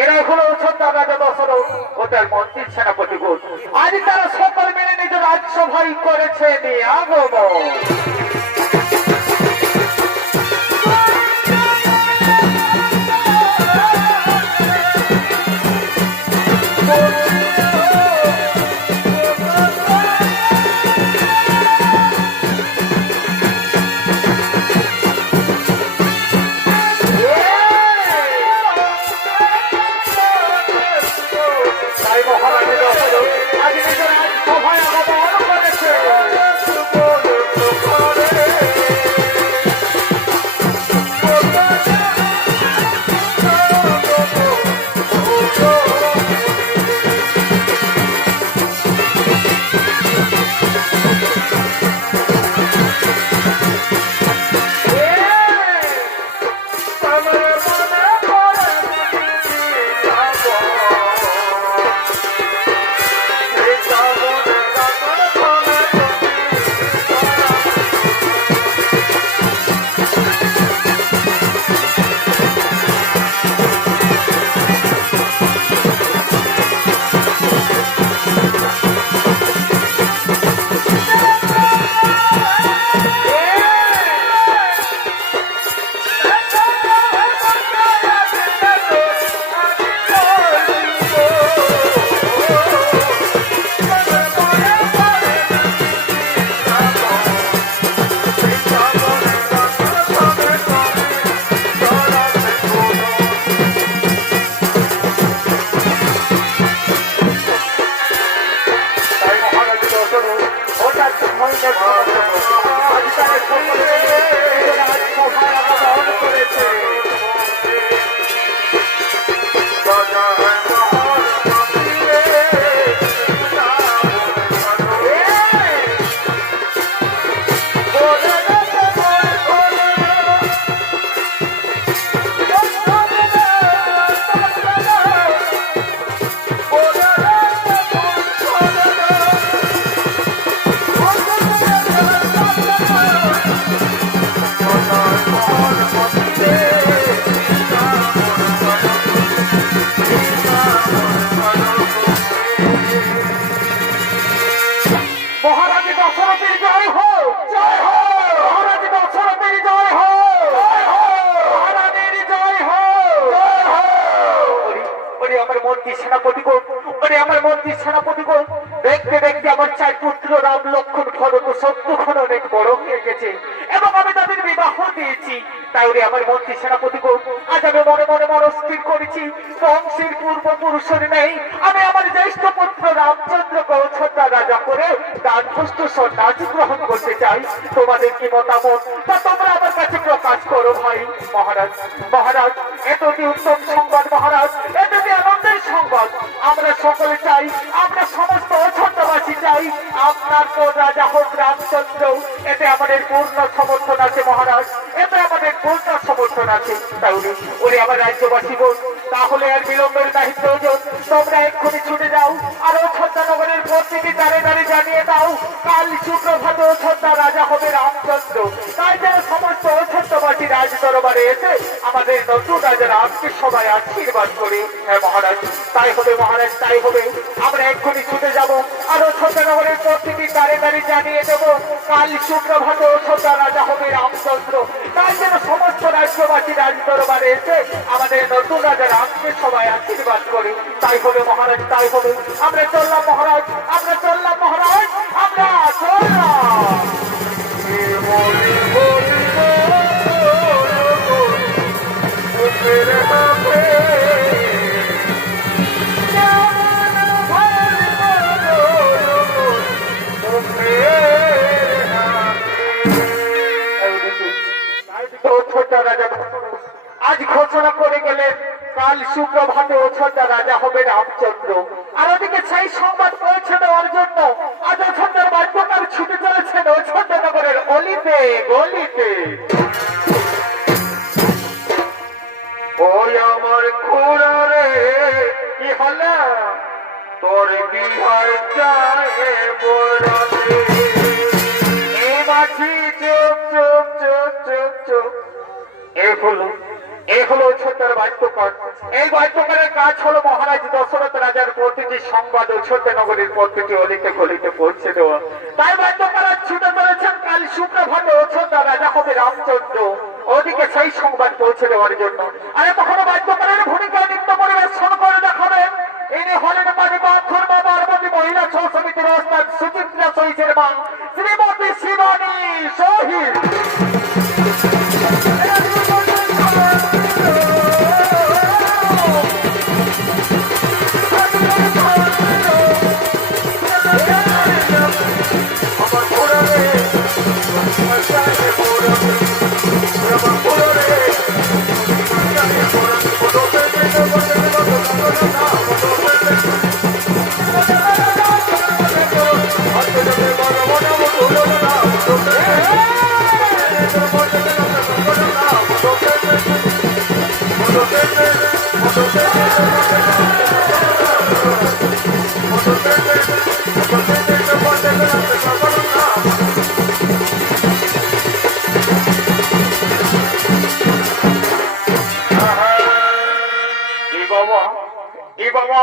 এরাই হলো ছোট্ট রাজা দশরথ ওটার মন্ত্রী সেনাপতিগণ। আজ তারা সকল মিলে নিজ রাজসভায় করেছে আগমন। দেখতে দেখতে আমার চার পুত্র রাম লক্ষ্মণ ভরত শত্রুঘ্ন অনেক বড় হয়ে গেছে এবং আমি তাদের বিবাহ দিয়েছি। তাই আমার মন্ত্রী সেনাপতিগণ, আজ আমি মনে মনে মনস্থির করেছি বংশের পূর্বপুরুষের নেই আমি আমার জ্যেষ্ঠ পুত্র রামচন্দ্রকে অযোধ্যা রাজা করে দানপুষ্ট সন্ন্যাস গ্রহণ করতে চাই। তোমাদের কি মতামত তা তোমরা আমার কাছে প্রকাশ করো ভাই। মহারাজ মহারাজ এতটি উত্তম সংবাদ, মহারাজ এতটি আনন্দের সংবাদ। আমরা সকলে চাই, আমরা সমস্ত অযোধ্যাবাসী চাই আপনার তো রাজা হোক রামচন্দ্র। এতে আমাদের পূর্ণ সমর্থন আছে মহারাজ, এতে আমাদের পূর্ণ সমর্থন আছে। তাহলে ওরে আমার রাজ্যবাসী বোন, তাহলে আর বিলম্বের নাহি প্রয়োজন। তোমরা এক্ষুনি ছুটে যাও আর অযোধ্যা নগরের প্রত্যেকে দাঁড়ে দাঁড়িয়ে জানিয়ে দাও কাল সুপ্রভাত অযোধ্যা রাজা হবে রামচন্দ্র। তাই যেন সমস্ত অযোধ্যাবাসী রাজ দরবারে এসে আমাদের নতুন রাজা রামকে সবাই আশীর্বাদ করে। হ্যাঁ মহারাজ তাই হবে, মহারাজ তাই হবে। আমরা এক্ষুনি ছুটে যাব আর অযোধ্যা নগরের প্রত্যেকে দাঁড়ে দাঁড়িয়ে জানিয়ে দেব কাল সুপ্রভাত অযোধ্যা রাজা হবে রামচন্দ্র। তাই যেন সমস্ত রাজ্যবাসী রাজ দরবারে এসে আমাদের নতুন রাজা রামকে সবাই আশীর্বাদ করে। তাই হবে মহারাজ তাই হবে। আমরা চললাম মহারাজ, আমরা চললাম মহারাজ, আমরা চললাম। আজ ঘোষণা করে গেলেন কাল সুপ্রভাতে অযোধ্যা রাজা হবে রামচন্দ্র। আর ওদিকে সেই সংবাদ পৌঁছে দেওয়ার জন্য আজ অযোধ্যার বাদ্যকার ছুটে চলেছেন অযোধ্যা নগরের অলিতে গলিতে। ওই আমার খুড়া রে কি হলো তোর বিহার যায় বড়াতে। এই মাঝি চুপ চুপ চুপ চুপ চুপ। এ হলো এই হলো ছোট্টের বাদ্যকর। এই বাদ্যকরের কাজ হলো মহারাজ দশরথ রাজার প্রতিটি সংবাদ ও ছোট্ট নগরীর প্রতিটি অলিতে গলিতে পৌঁছে দেওয়া। তাই বাদ্যকর ছুটে চলেছেন কাল সুপ্রভাত ছোট্ট রাজা হবে রামচন্দ্র ওদিকে সেই সংবাদ পৌঁছে দেওয়ার জন্য। আর তখনও বাদ্যকরের ভূমিকা নৃত্য পরিবেশন করে দেখাবেন ইনি হলেন মানিবান্ধুর মা পার্বতী মহিলা ছৌ সমিতির ওস্তাদ সুচিত্রা সহিতের মা শ্রীমতী শিবানী শহীদ।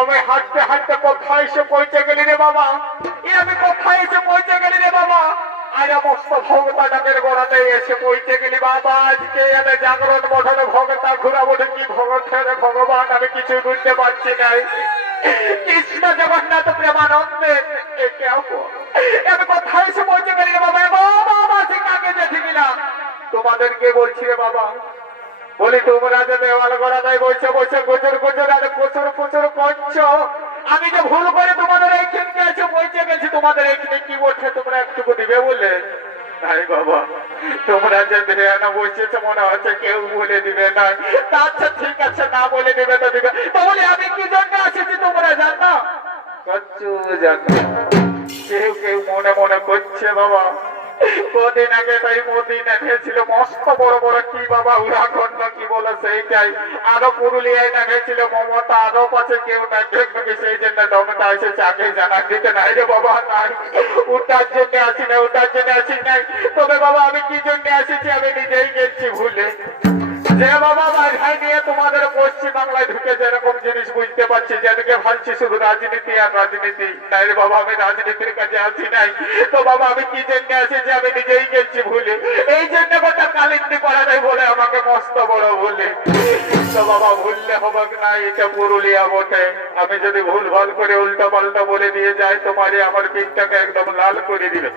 আমি হাঁটতে হাঁটতে কোথায় এসে পৌঁছে গেলি রে বাবা, আমি কোথায় এসে পৌঁছে গেলি রে বাবা। আর মস্ত ভগতা ডাকের গোড়াতে এসে পৌঁছে গেলি বাবা। আজকে আমি জাগরণ মঠে ভগতা ঘুরা বটে কি ভগতের ভগবান আমি কিছুই বুঝতে পারছি না। কৃষ্ণ জগন্নাথ প্রেমানন্দে আমি কোথায় এসে পৌঁছে গেলি রে বাবা। বাবা সে কাকে দেখে গেলাম তোমাদেরকে বলছি রে বাবা। বলি তোমরা যে দেওয়াল গোড়াটাই বসে বসে গোচর গোচর আর প্রচুর প্রচুর করছো। আমি যে ভুল করে তোমাদের এইখানকে এসে পৌঁছে গেছি তোমাদের এইখানে কি ওঠে তোমরা একটুকু দিবে বলে। নাই বাবা তোমরা যে ধ্যানে বসেছো মনে হচ্ছে কেউ বলে দিবে না। আচ্ছা ঠিক আছে না বলে দিবে তো দিবে। তাহলে আমি কি জন্য আসেছি তোমরা জানো? কচ্ছু জানো কেউ কেউ মনে মনে করছে বাবা কদিন আগে তাই মোদি নেমেছিল মস্ত বড় বড় কি বাবা উড়াখণ্ড কি বলে সেইটাই। আরো পুরুলিয়ায় নেমেছিল মমতা আরো পাশে কেউ নেবে সেই জন্য দমটা এসেছে আগে জানা দিতে নাই রে বাবা। নাই ওটার জন্য আসি না ওটার জন্য আসি নাই। তবে বাবা আমি কি জন্য আসেছি আমি নিজেই গেছি ভুলে যে বাবা বাধাই নিয়ে তোমাদের পশ্চিম বাংলায় ঢুকে যেরকম জিনিস বুঝতে পারছি যেদিকে ভাবছি শুধু রাজনীতি আর রাজনীতি। নাই রে বাবা আমি রাজনীতির কাছে আসি নাই। তো বাবা আমি কি জন্য এসেছি আমি নিজেই গেছি ভুলে। এই জন্য গোটা কালিন্দি পাড়া নাই বলে আমাকে মস্ত বড় বলে। তো বাবা ভুললে হবে না এটা পুরুলিয়া বটে। আমি যদি ভুল ভাল করে উল্টা পাল্টা বলে দিয়ে যাই তোমারই আমার পিঠটাকে একদম লাল করে দিবে।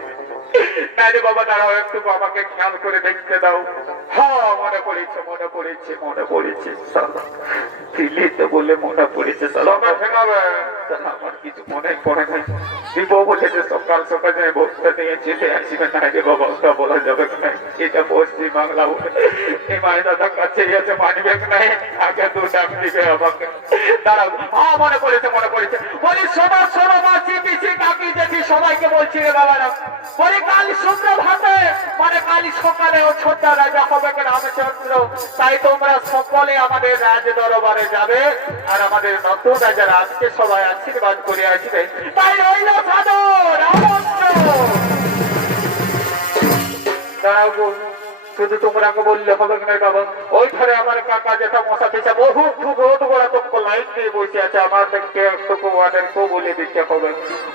নাই রে বাবা দাঁড়াও একটু আমাকে খেয়াল করে দেখতে দাও। হ্যাঁ মনে পড়েছে মনে পড়েছে মনে পড়েছে দিলি তো বলে মনে পড়েছে আমার কিছু মনে পড়ে নাই। দিব বলেছে সকাল সকাল যাই ভোটটা নিয়ে চলে আসবে। নাই রে বাবা ওটা বলা যাবে না এটা পশ্চিম বাংলা বলে। এই মায়ের দাদার কাছে আছে মানবে নাই আগে দু ডাক দিবে আমাকে। দাঁড়াও হ্যাঁ মনে পড়েছে মনে পড়েছে। বলি শোনো শোনো মাসি পিসি কাকি জেঠি সবাইকে বলছি রে বাবারা। বলি কাল সুপ্রভাতে মানে কাল সকালে ও ছোট্ট রাজা হবে রামচন্দ্র। তাই তোমরা সকলে আমাদের রাজ দরবারে যাবে আর আমাদের নতুন রাজার আজকে সবাই আশীর্বাদ করে আসবে। তাই রইল সাদর আমন্ত্রণ। দাঁড়াও গো শুধু তোমরাকে বললে হবে না বাবা। ওই ঘরে আমার কাকা যেটা মশা পেয়েছে বহু রোদ গোড়া তো লাইন দিয়ে বসে আছে। আমাদেরকে একটু ওয়াদেরকেও বলে দিতে হবে।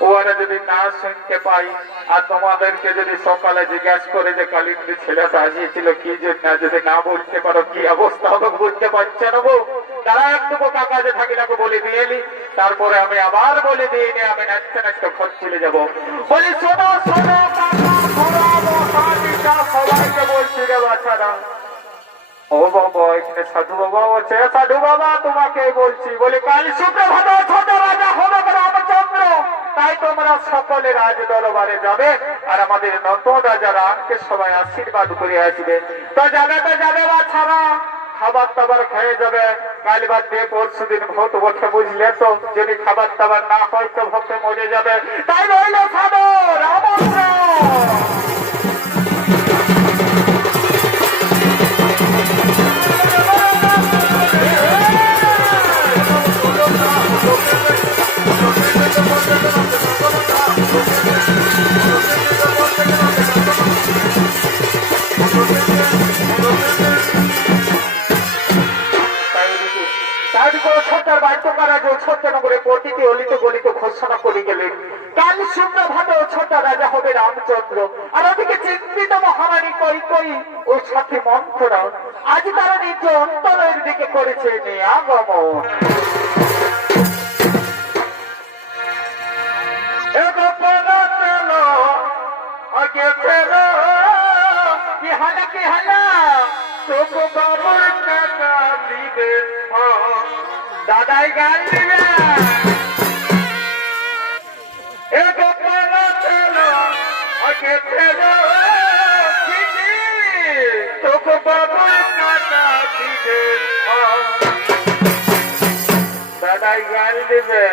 ওরা যদি না শুনতে পাই আর তোমাদেরকে যদি সকালে জিজ্ঞাসা করে যে কালিন্দি ছেলেটা আসিয়েছিল কি জন্য যদি না বলতে পারো কি অবস্থা হবে বুঝতে পারছে না গো। তারা একটু কাকা যে থাকি নাকে বলে দিয়ে এলি তারপরে আমি আবার বলে দিয়ে নিয়ে আমি নাচতে নাচতে ঘর চলে যাবো। বলি শোনো শোনো সবাইকে বলছি রে বাচ্চারা। ও বাবা এখানে সাধু বাবা আছে। সাধু বাবা তোমাকে বলছি বলি কাল সুপ্রভাত ছোট রাজা হবে রামচন্দ্র। তাই তোমরা সকলে রাজ দরবারে যাবে আর আমাদের নতুন রাজা রামকে সবাই আশীর্বাদ করে আসবে। তো যাবে বাচ্চারা খাবার দাবার খেয়ে যাবে। কাল বাদ দিয়ে পরশু দিন ভোট বসে বুঝলে তো যদি খাবার দাবার না হয় তো ভক্তে মরে যাবে। তাই রইল সাদর আমন্ত্রণ। মন্থরার বাধ্য করা যে ছোট্টনগরে প্রতিটি অলিত গলিত ঘোষণা করে গেলেন কাল শুক্র ভাবে ছোট রাজা হবে রামচন্দ্র। আর ওদিকে চিন্তিত মহারানী কই কই ও সাথে মন্থরা আজ তারা নিজ অন্তরের দিকে করেছে আগমন। দাদাই গান দিবে দাদাই গান দিবে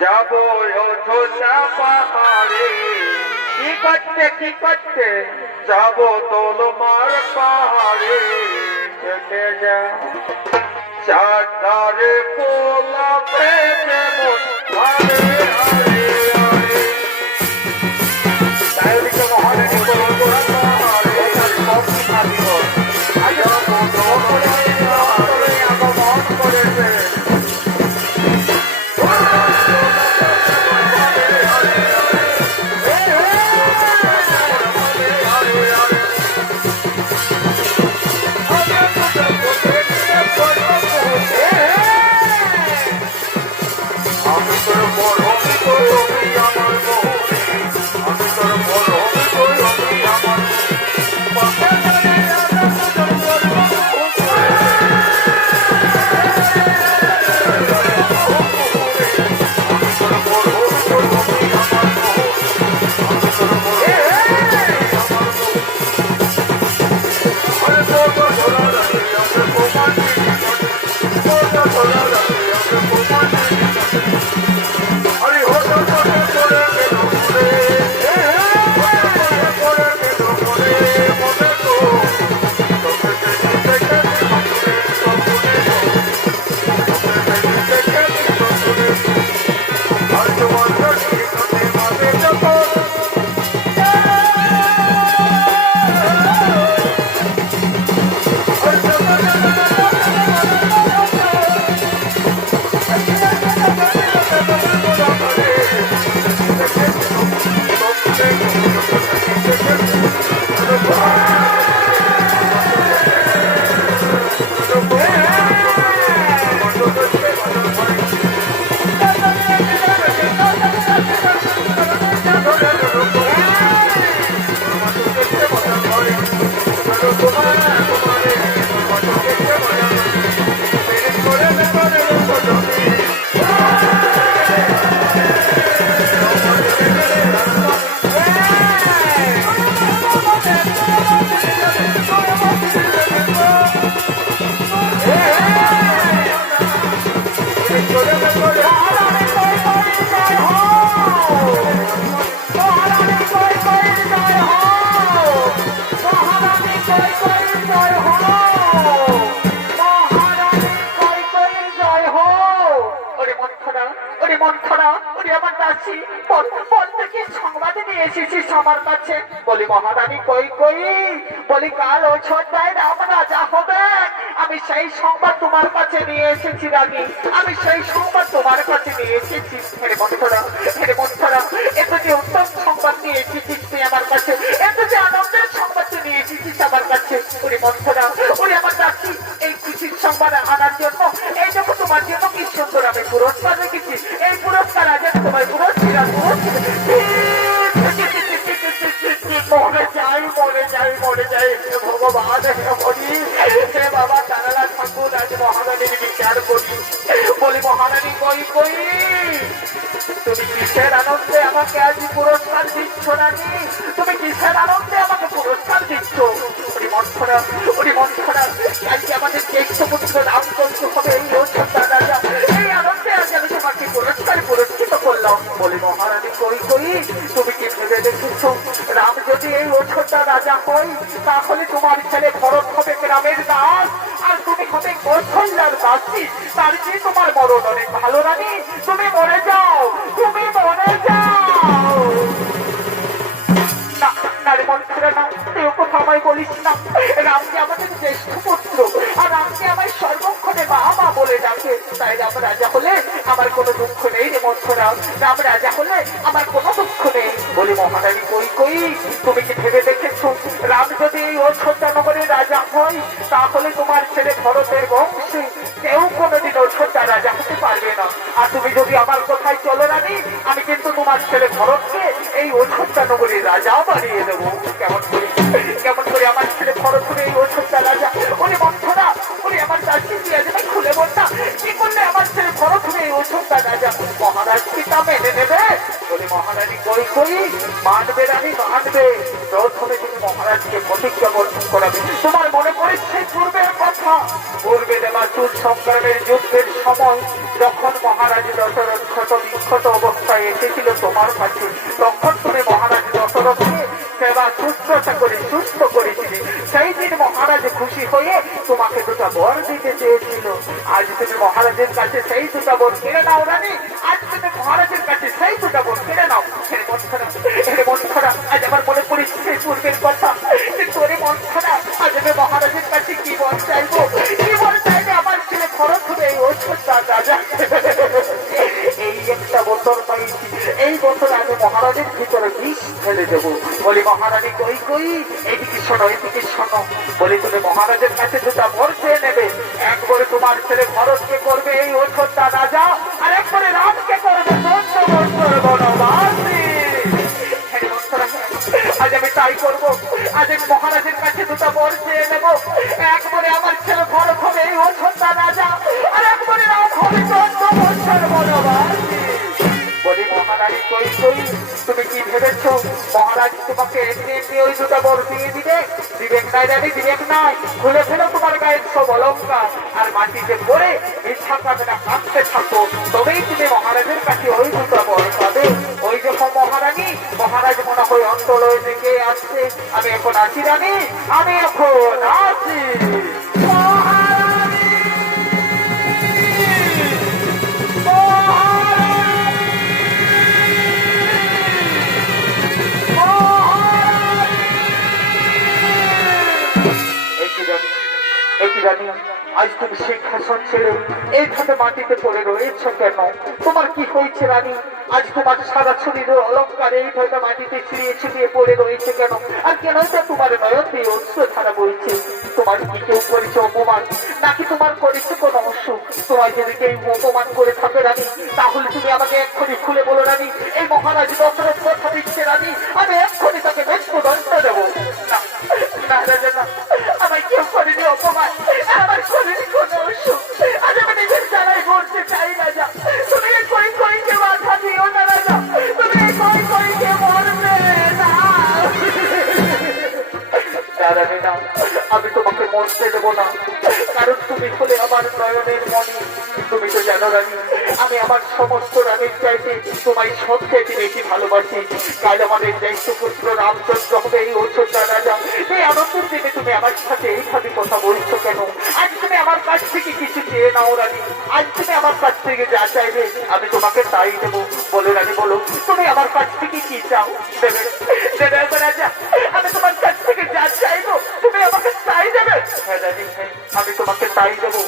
যাবো অযোধ্যা পাহাড়ে। কি করতে যাবো তোলমার পাহাড়ে চলে যা চাঁদারে পোলা পেটে মরে আরে আরে তাই লিখে মহারানী বলো পাহাড়ে সব খালি হয় আজ আগমন করেছে। বলি মহারানী কই কই বলি কাল ও ছোট্টায় রাম রাজা হবে। আমি সেই সংবাদ তোমার কাছে নিয়ে এসেছি রানী, আমি সেই সংবাদ তোমার কাছে নিয়ে এসেছি। হেরে মন্থরা এত যে উত্তম সংবাদ নিয়ে এসেছিস তুই আমার কাছে, এত যে আনন্দের সংবাদ তুই নিয়ে এসেছিস আমার কাছে। ওরে মন্থরা ওরে আমার চাচ্ছি এই খুশির সংবাদ আনার জন্য এই দেখো তোমার জন্য কি সুন্দর আমি পুরস্কার রেখেছি। এই পুরস্কার আজ তোমার পুরস্কার মরে যাই ভগবান হে বাবা তারালা ঠাকুর আজ মহারানীর বিচার করি। বলি মহারানী কই কই তুমি কিসের আনন্দে আমাকে আজ পুরস্কার দিচ্ছ রানী, তুমি কিসের আনন্দে আমাকে পুরস্কার দিচ্ছ? ওরে মন্থরা আজকে আমাদের জ্যেষ্ঠ পুত্র রামচন্দ্র হবে এই অযোধ্যা রাজা, এই আনন্দে আজ আমি তোমাকে পুরস্কৃত করলাম। বলি মহারানী কই কই তুমি কি ভেবে দেখেছ রাম যদি এই অযোধ্যা রাজা হয় তাহলে তোমার ছেলে ভরত হবে গ্রামের দাস আর তুমি হবে কৌশল্যার দাসী। তার যে তোমার মরণ অনেক ভালো রানী, তুমি মরে যাও, তুমি মরে যাও। নারে মন্থরা না তুই কথা আমায় বলিস না, রাম যে আমাদের জ্যেষ্ঠ পুত্র আর রাম যে আমায় সর্বক্ষণে মা মা বলে ডাকে, তাই রাম রাজা হলে আমার কোনো দুঃখ নেই রে মন্থরা, রাম রাজা হলে আমার কোনো দুঃখ নেই। বলি মহারানী কই কই, তুমি কি ভেবে দেখেছো রাম যদি এই অযোধ্যা নগরের রাজা হয় তাহলে তোমার ছেলে ভরতের বংশে কেউ কোনোদিন অযোধ্যা রাজা হতে পারবে না। আর তুমি যদি আমার কথায় চলো রানী, আমি কিন্তু তোমার ছেলে ভরতকে এই অযোধ্যা নগরের রাজা বানিয়ে দেবো। কেমন করে কেমন করে আমার ছেলে ভরত হবে এই অযোধ্যা রাজা? ওরে মন্থরা, ওরে আমার দাসী তুই আজ আমি খুলে বলতা কি করলে আমার ছেলে ভরত হবে এই অযোধ্যা রাজা? মহারাজ কি তা মেনে নেবে? বলে মহারানী কই কই, মানবে রানী মানবে। প্রথমে তুমি মহারাজকে প্রতিজ্ঞা বর্ষণ করাবে। তোমার মনে পড়ে সেই পূর্বের কথা, পূর্বে দেবাসুর সংগ্রামের যুদ্ধের সময় যখন মহারাজ দশরথ ক্ষত বিক্ষত অবস্থায় এসেছিল তোমার কাছে, তখন তুমি মহারাজ দশরথকে সেবা শুশ্রূষা করে সুস্থ করেছিলে। সেই দিন মহারাজ খুশি হয়ে তোমাকে দুটা বর দিতে চেয়েছিল। আজ তুমি মহারাজের কাছে সেই দুটা বর কেড়ে নাও রানী, আজ তুমি মহারাজের কাছে সেই দুটা বর কেড়ে নাও। হে মন্থরা, আজ আমার মনে পড়েছে সেই পূর্বের কথা। তোরে মন্থরা, আজ আমি মহারাজের কাছে কি বর চাইবো, কি বর চাইলে আমার ছেলে ভরত হবে এই অযোধ্যা রাজা? এই একটা বছর পাইছি, এই বছর আমি মহারাজের ভিতরে বিষ ফেলে দেবো। বলি মহারানী কই কই, এদিকে শোনো এদিকে শোনো। বলি তুমি মহারাজের কাছে দুটা বর চেয়ে নেবে। একবারে তোমার ছেলে ভরতকে করবে এই অযোধ্যা রাজা, আর একবারে রামকে করবে 14 বছর বনবাসী। আজ আমি তাই করবো, আজ আমি মহারাজের কাছে দুটা বর চেয়ে নেবো। একবারে আমার ছেলে ভরত হবে এই অযোধ্যা রাজা, আর একবারে রাম হবে 14 বছর বনবাসী। বলি মহারানী কই কই, তুমি কি ভেবেছ মহারাজ তোমাকে এমনি এমনি ওই দুটা বর দিয়ে দিবে? বিবেক নাই রানী, বিবেক নাই। খুলে ফেলো তোমার গায়ের সব অলঙ্কার আর মাটিতে পড়ে মিথ্যা পাবে না, কাঁদতে থাকো, তবেই তুমি মহারাজের কাছে ওই দুটা বর পাবে। ওই যখন মহারানী, মহারাজ মনে হয় অন্তলয় থেকে আসছে। আমি এখন আছি রানী, আমি এখন আছি। আজ তুমি সিংহাসন ছেড়ে এইভাবে মাটিতে পড়ে রয়েছ কেন? তোমার কি হয়েছে রানী? আজ তোমার সারা শরীরের অলঙ্কার এইভাবে মাটিতে ছিড়িয়ে ছিড়িয়ে পড়ে রয়েছে কেন? আর কেন তোমার নয়ন দিয়ে অশ্রু ধারা বইছে? তোমার কি কেউ করেছে অপমান, নাকি তোমার করেছে কোন অসুখ? তোমার যদি কেউ অপমান করে থাকে রানী, তাহলে তুমি আমাকে এক্ষুনি খুলে বলো রানী। এই মহারাজ দশরথ কথা দিচ্ছে রানী, আমি এক্ষুনি তাকে মৃত্যুদণ্ড দেবো। না না রাজা না, আমায় কেউ করেনি অপমান, আমার করেনি কোনো অসুখ। আজ আমি নিজের জ্বালায় করতে চাই রাজা। তুমি এই কই কই কে বাধা দিও না রাজা, তুমি এই কই কই কে মরবে না। দাঁড়াবে না, আমি তোমাকে মরতে দেবো না, কারণ তুমি হলে আমার নয়নের মণি। তুমি তো জানো রানী, আমি আমার সমস্ত রানীর চাইতে তোমায় সবচেয়ে বেশি ভালোবাসি। কাল আমাদের জ্যেষ্ঠ পুত্র রামচন্দ্র হবে এই অযোধ্যা রাজা। এই আনন্দের দিনে তুমি আমার সাথে এইভাবে কথা বলছো কেন? আজ তুমি আমার কাছ থেকে কিছু চেয়ে নাও রানী, আজ তুমি আমার কাছ থেকে যা চাইবে আমি তোমাকে তাই দেবো। বলো রানী বলো, তুমি আমার কাছ থেকে কি চাও? দেবে দেবে রাজা, আমি তোমার কাছ থেকে যা চাইবো তুমি আমাকে তাই দেবে। হ্যাঁ রানী, আমি তোমাকে তাই দেবো।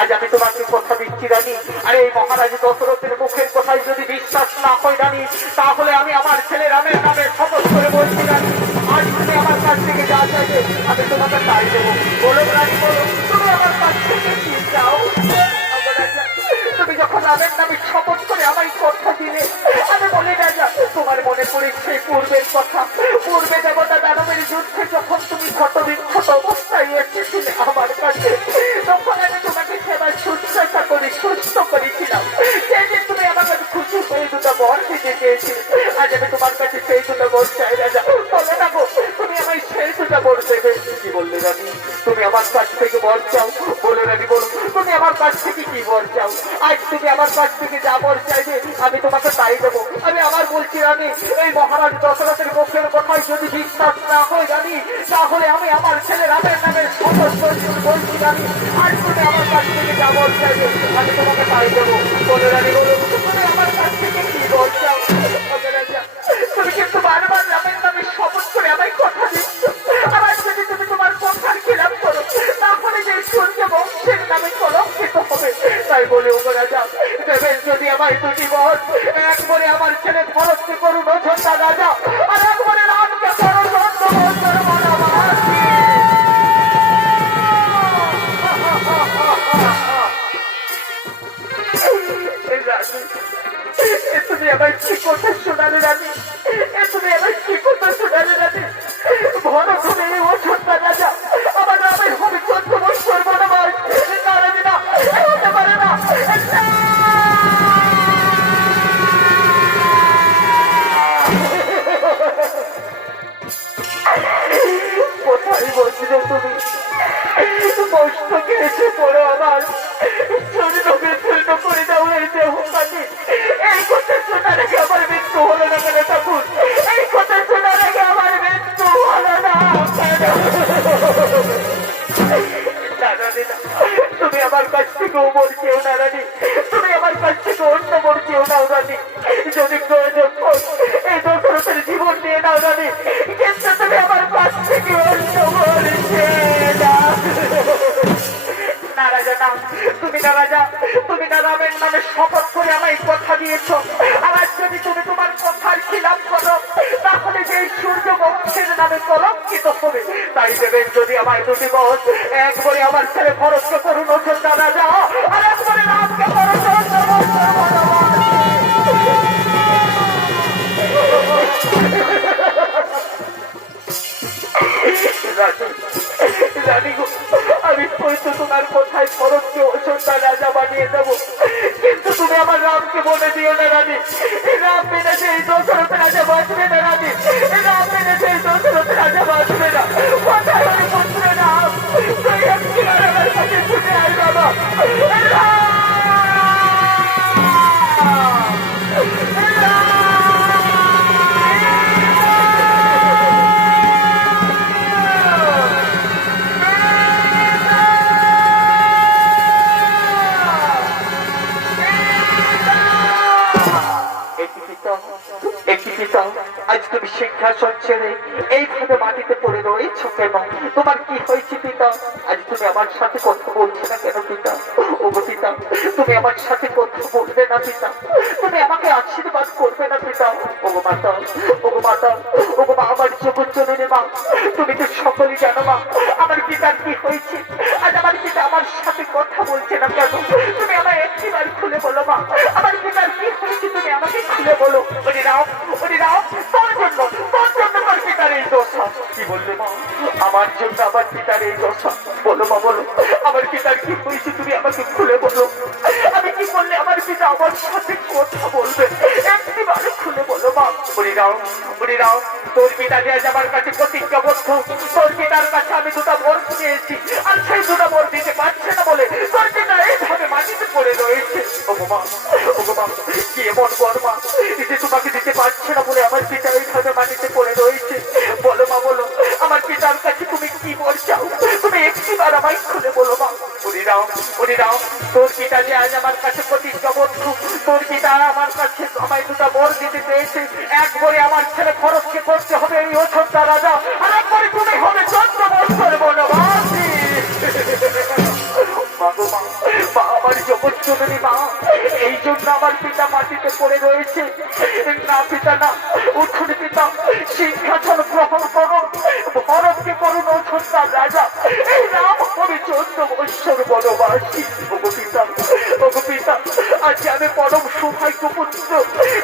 আজ আমি তোমাকে কথা দিচ্ছি রানী, আর এই মহারাজ দশরথের মুখের কথায় যদি বিশ্বাস না হয় রানী, তাহলে আমি আমার ছেলে রামের নামে শপথ করে বলছি রানী, আজ তুমি আমার কাছ থেকে যা চাইবে আমি তোমাকে তাই দেবো। বলো রানী বলো, তুমি আমার কাছ থেকে কি চাও? তুমি যখন রামের নামে শপথ করে আমায় কথা দিলে, আমি বলি রাজা তোমার মনে পড়েছে পূর্বের কথা। পূর্বে দেবতা দানবের যুদ্ধে যখন তুমি ক্ষত বিক্ষত অবস্থায় এসেছিলে আমার কাছে, তখন আমি তোমাকে সেবা শুশ্রূষা করে সুস্থ করেছিলাম। সেদিন তুমি আমার কাছে খুশি হয়ে দুটো বর দিতে চেয়েছিলে। আজ আমি তোমার কাছে সেই দুটো বর চাই রাজা। বলে না গো, তুমি আমায় সেই দুটো বর দেবে? কি বললে রানী, তুমি আমার কাছ থেকে বর চাও? বলো রানী বলো, তুমি আমার কাছ থেকে কি বর চাও? আজ তুমি আমার কাছ থেকে যা বর চাইবে আমি তোমাকে তাই দেবো। আমি আবার বলছি রানী, এই মহারাজ দশরথের মুখের কথায় যদি বিশ্বাস না হয় রানী, তাহলে আমি আমার ছেলে রামের নামে শপথ বলছি রানী, আজ তুমি আমার কাছ থেকে যা বর চাইবে আমি তোমাকে তাই দেবো। বলো রানী বলো, তুমি আমার কাছ থেকে কি বর চাও? তুমি কিন্তু বারবার রামের নামে শপথ করে আমায় কথা দিচ্ছ, আবার যদি তুমি তোমার কথার খিলাপ করো তাহলে যে সূর্য বংশের নামে কলঙ্কিত হবে। তাই বলে ওরা আমার দুটি বর, একবারে আমার ছেলে ভরতকে করুন অযোধ্যা রাজা, আর একবারে রামকে করুন চন্দ্রবংশের বনবাসী। তুমি আবার কি কথা শোনালে রানী, তুমি আবার কি কথা শোনালে রানী? ভরত হবে এই অযোধ্যা রাজা, আমার রামের হবে চন্দ্রবংশের বনবাস। না রানী, না, হতে পারে না। কোথায় বলছিলে তুমি? কষ্ট খেয়েছে পড়ো আমার শরীর বিচ্ছিন্ন করে দাও এই দেহ কাটি। এই কথা শোনার আগে আমার মৃত্যু হলো না কেন ঠাকুর? এই কথা শোনার আগে আমার মৃত্যু হলো না কেন? তুমি আমার কাছ থেকে ওমর কেউ না রানী, তুমি আমার কাছ থেকে অন্য মোর কেউ নাও রানী। যদি প্রয়োজন এই দশরথের জীবন নিয়ে নাও রানী, কিন্তু তুমি আমার কাছ থেকে অন্য মোর না রাজা, না। তুমি না রাজা, তুমি না রামের নামে শপথ করে আমায় কথা দিয়েছ, আবার যদি তুমি তোমার কথার খিলাপ করো তাহলে যে সূর্য বংশের নামে কলঙ্কিত হবে। তাই দেবেন যদি আমায় দুটি বস, একবারে আমার ছেলে ভরতকে করুন অযোধ্যা রাজা, আর একবারে রামকে করুন চন্দ্রবংশের বনবাসী। রানী গো, আমি হয়তো তোমার কোথায় ভরতকে অযোধ্যা রাজা বানিয়ে দেবো, কিন্তু তুমি আমার রামকে বলে দিও না রানী। রাম মেনে সেই দশরথ রাজা বাঁচবে না রানী, রাম মেনে সেই দশরথ রাজা বাঁচবে না। কোথায় আমি বুঝবে না, তুই একবার আমার কাছে ছুটে আয় বাবা। আজ তুমি সিংহাসন ছেড়ে এইভাবে মাটিতে পড়ে রয়েছ কেন? তোমার কি হয়েছে পিতা? আজ তুমি আমার সাথে কথা বলছো না কেন পিতা? ওগো পিতা, তুমি আমার সাথে কথা বলবে না পিতা? তুমি আমাকে আশীর্বাদ করবে না পিতা? ওগো মাতা, ওগো মাতা, ওগো মা, আমার জগৎ জননী মা, তুমি তো সকলেই জানো মা আমার পিতার কি হয়েছে। আজ আমার পিতা আমার সাথে কথা বলছে না কেন? তুমি আমায় একটিবার খুলে বলো মা, আমার পিতার কি হয়েছে? তুমি আমাকে খুলে বলো। ওরে রাম, ওরে রাম, তোর জন্য, তোর জন্য আমার পিতার এই দশা। কি বললে মা? আমার জন্য আমার পিতার এই দশা? বলো মা, বলো আমার পিতার কি হয়েছে? তুমি আমাকে খুলে বলো। আমি কি করলে আমার পিতা আমার সাথে কথা বলবে? একটিবার খুলে বলো মা। ওরে রাম, ওরে রাম, তোর পিতা যে আজ আমার কাছে প্রতিজ্ঞাবদ্ধ, তোর পিতার কাছে আমি দুটা বর চেয়েছি, আর সেই দুটা বর দিতে পারছে না বলে তোর পিতা এইভাবে মাটিতে পড়ে রয়েছে। ওগো মা, ওগো মা, কি এমন বর মা যে তোমাকে দিতে পারছে না বলে আমার পিতা এইভাবে মাটিতে পড়ে রয়েছে? বলো মা, বলো আমার পিতার কাছে তুমি কি বর চাও? তুমি একটিবার আমায় খুলে বলো মা। ওরে রাম, ওরে রাম, তোর পিতা যে আজ আমার কাছে প্রতিজ্ঞাবদ্ধ, তোর পিতা আমার কাছে আমায় দুটা বর দিতে পেয়েছে। একবারে আমার ছেলে ভরতকে করতে হবে এই অযোধ্যা রাজা, আর একবারে তুমি হবে চন্দ্রবংশের বনবাসী। আমার জগৎ জননী মা, এই জন্য আমার পিতা মাটিতে পড়ে রয়েছে। না পিতা না, উঠুন পিতা, সিংহাসন গ্রহণ করুন, ভরতকে করুন অযোধ্যা রাজা, এই রাম হবে চন্দ্রবংশের বনবাসী। ওগো পিতা, ওগো পিতা, আজ আমি পরম সৌভাগ্যপুত্র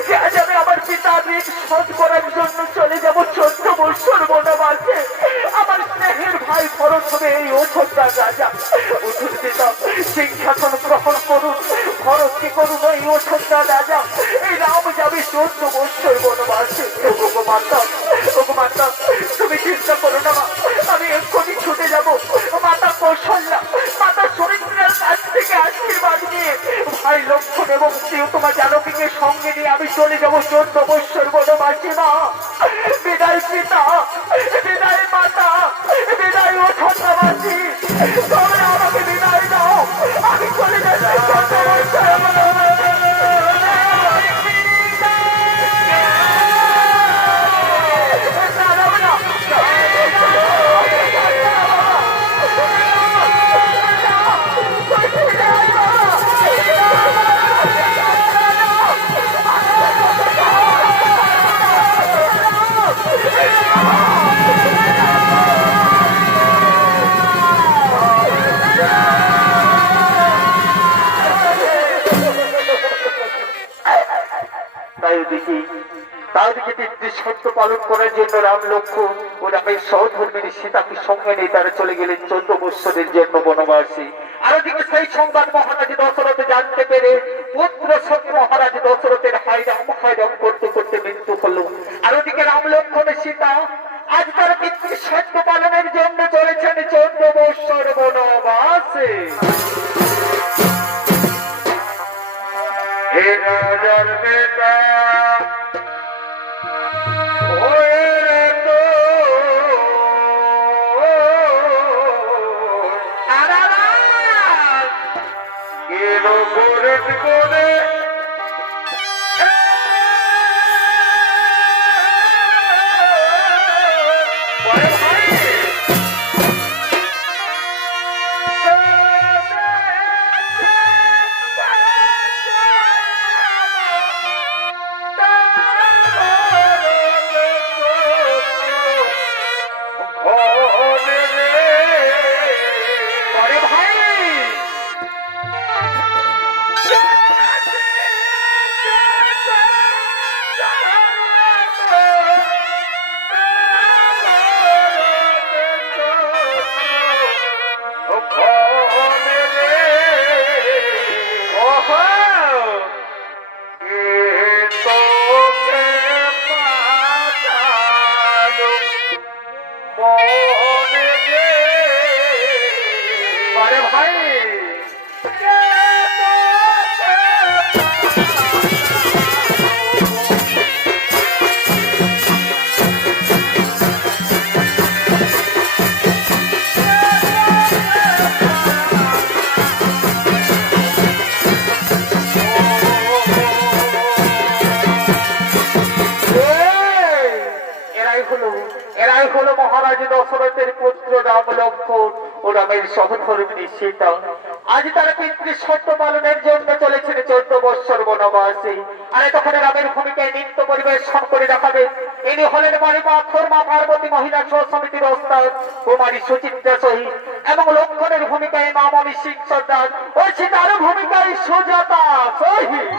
যে আজ আমি আমার পিতা ঋণ শোধ করার জন্য চলে যাব চন্দ্রবংশের বনবাসে। আমার স্নেহের ভাই ভরত হবে এই অযোধ্যা রাজা। উঠুন পিতা, সিংহাসন গ্রহণ করুন, ভরতকে করুন এই অযোধ্যা রাজা, এই রাম যাবে চন্দ্রবংশের বনবাসে। ওগো মাতা, ওগো মাতা, তুমি চিন্তা করো না মা, আমি এক্ষুনি ছুটে যাব মাতা কৌশল্যা, মাতা সুমিত্রার কাছ থেকে আশীর্বাদ নিয়ে ভাই লক্ষণ এবং তোমার জানকীকে সঙ্গে নিয়ে আমি চলে যাব চন্দ্রবংশের বনবাসী। মা বিদায় পিতা, বিদায় মাতা, বিদায় অযোধ্যাবাসী, তোমরা আমাকে বিদায় দাও, আমি চলে যাচ্ছি চন্দ্রবংশের বনবাসী। সত্য পালন করার জন্য রাম লক্ষ্মণ ও রামের সহধর্মিনী সীতাকে সঙ্গে নিয়ে তারা চলে গেলেন 14 বৎসরের জন্য বনবাসী। আর ওদিকে সেই সংবাদ মহারাজ দশরথ জানতে পেরে পুত্র সত্য মহারাজ দশরথের হাইরাম করতে করতে মৃত্যু হলো। আর ওদিকে রাম লক্ষ্মণ সীতা আজ তার পিতৃ সত্য পালনের জন্য চলেছেন 14 বৎসর বনবাসে। হে রাজার বেটা এরাই হলো মহারাজ দশরথের পুত্র রাম লক্ষ্মণ ও রামের সহধর্মিনী সীতা। আজ তারা পিতৃ সত্য পালনের জন্য চলেছেন 14 বৎসর বনবাসে। আর তখন রামের ভূমিকায় নৃত্য পরিবেশন করে দেখাবে ইনি হলেন মা পার্বতী মহিলা সমিতির ওস্তাদ কুমারী সুচিত্রা সহিত, এবং লক্ষ্মণের ভূমিকায় মা মমি সিং সর্দার ও সীতার ভূমিকায় সুজাতা সহিত।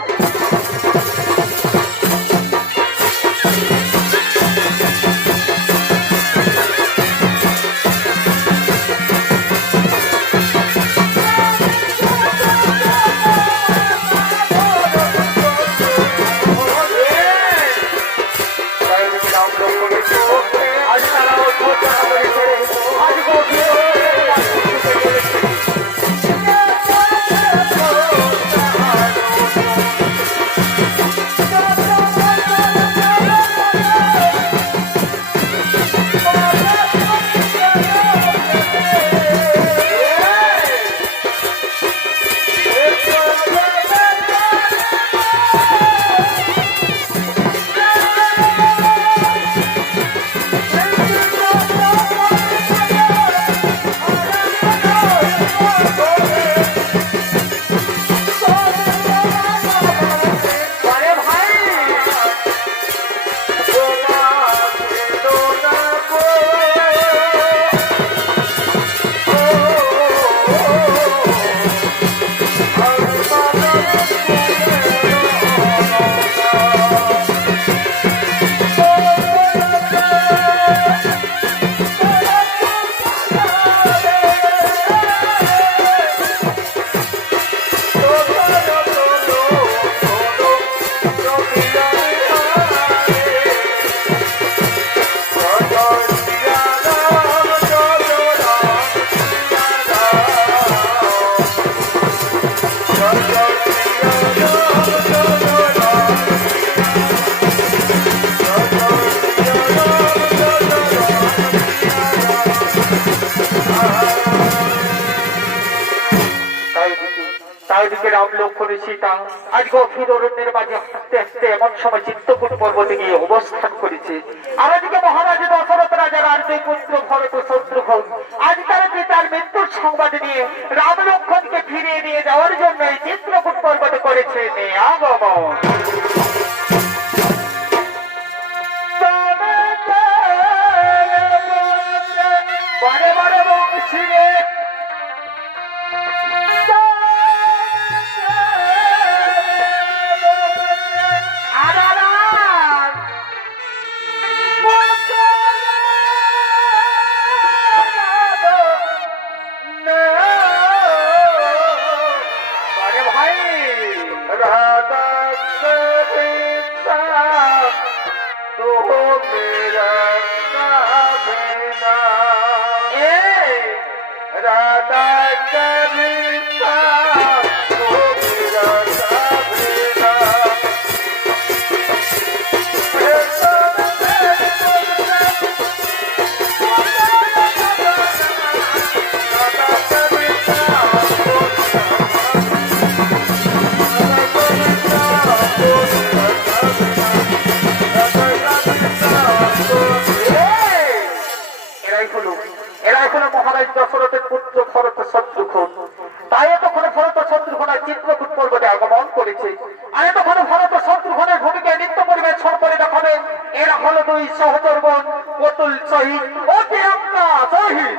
রাম লক্ষ্মণের সীতা আজ গভীর অরণ্যের মাঝে হাঁটতে হাঁটতে এমন সময় চিত্তকূট পর্বতে গিয়ে অবস্থান করেছে। আর এদিকে মহারাজ দশরথ রাজার আর দুই পুত্র ভরত ও শত্রুঘ্ন আজ তারা পিতার মৃত্যুর সংবাদ নিয়ে রাম লক্ষ্মণকে ফিরিয়ে নিয়ে যাওয়ার জন্য এই চিত্রকূট পর্বতে করেছে আগমন। বারে বারে বংশী শত্রুঘ্ন। তাই এতক্ষণে ভরত শত্রুঘ্নের চিত্রকূট পর্বতে আগমন করেছে। আর এতক্ষণে ভরত শত্রুঘ্নের ভূমিকায় নৃত্য পরিবেশন করে দেখাবেন। এরা হলো দুই সহচরগণ, অতুল সহিত ও প্রিয়াঙ্কা সহিত।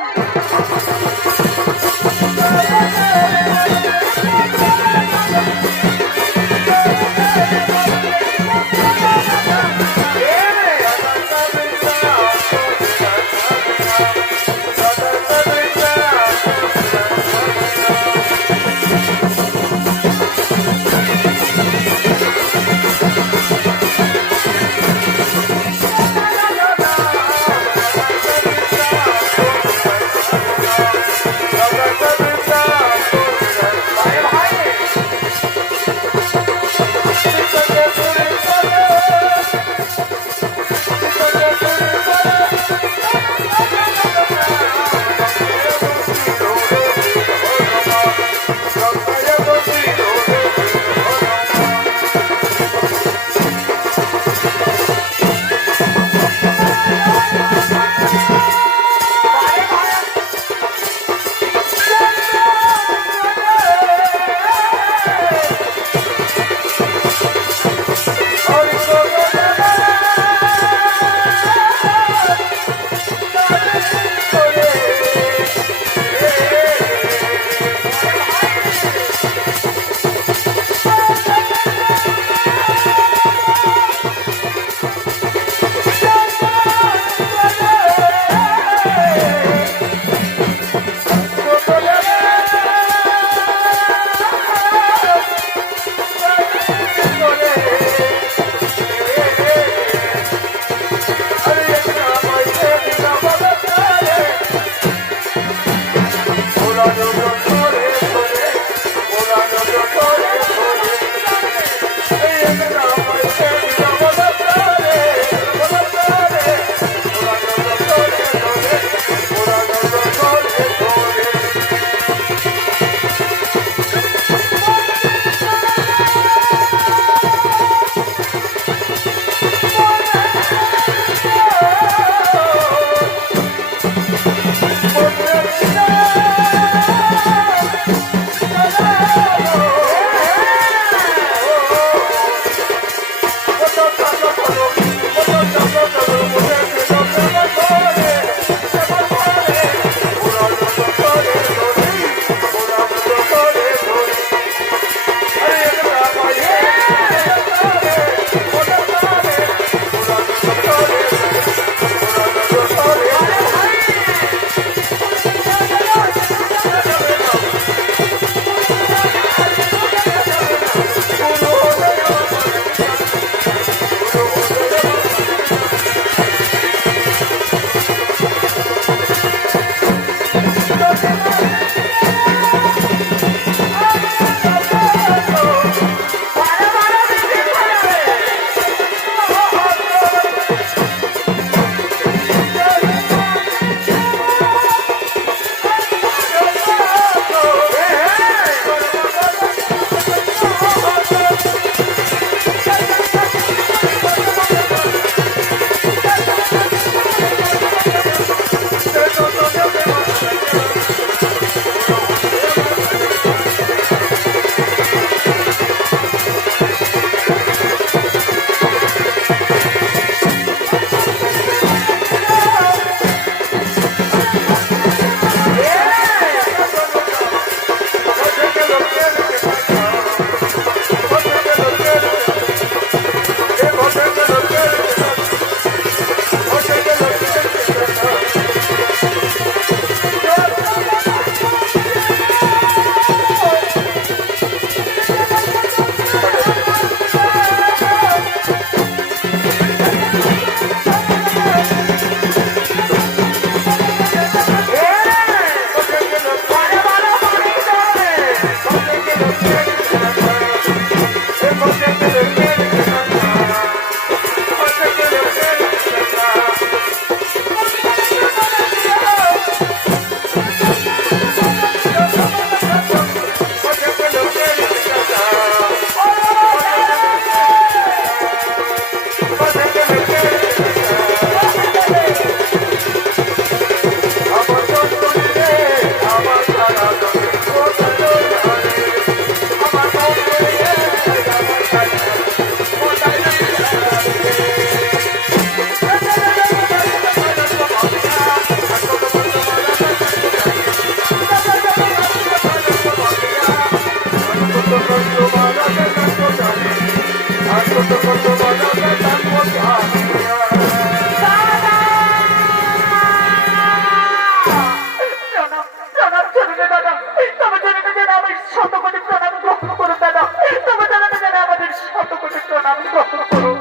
শত কোটি প্রণাম গ্রহণ করো দাদা, তবে দাদা দাদা আমাদের শত কোটি প্রণাম গ্রহণ করো।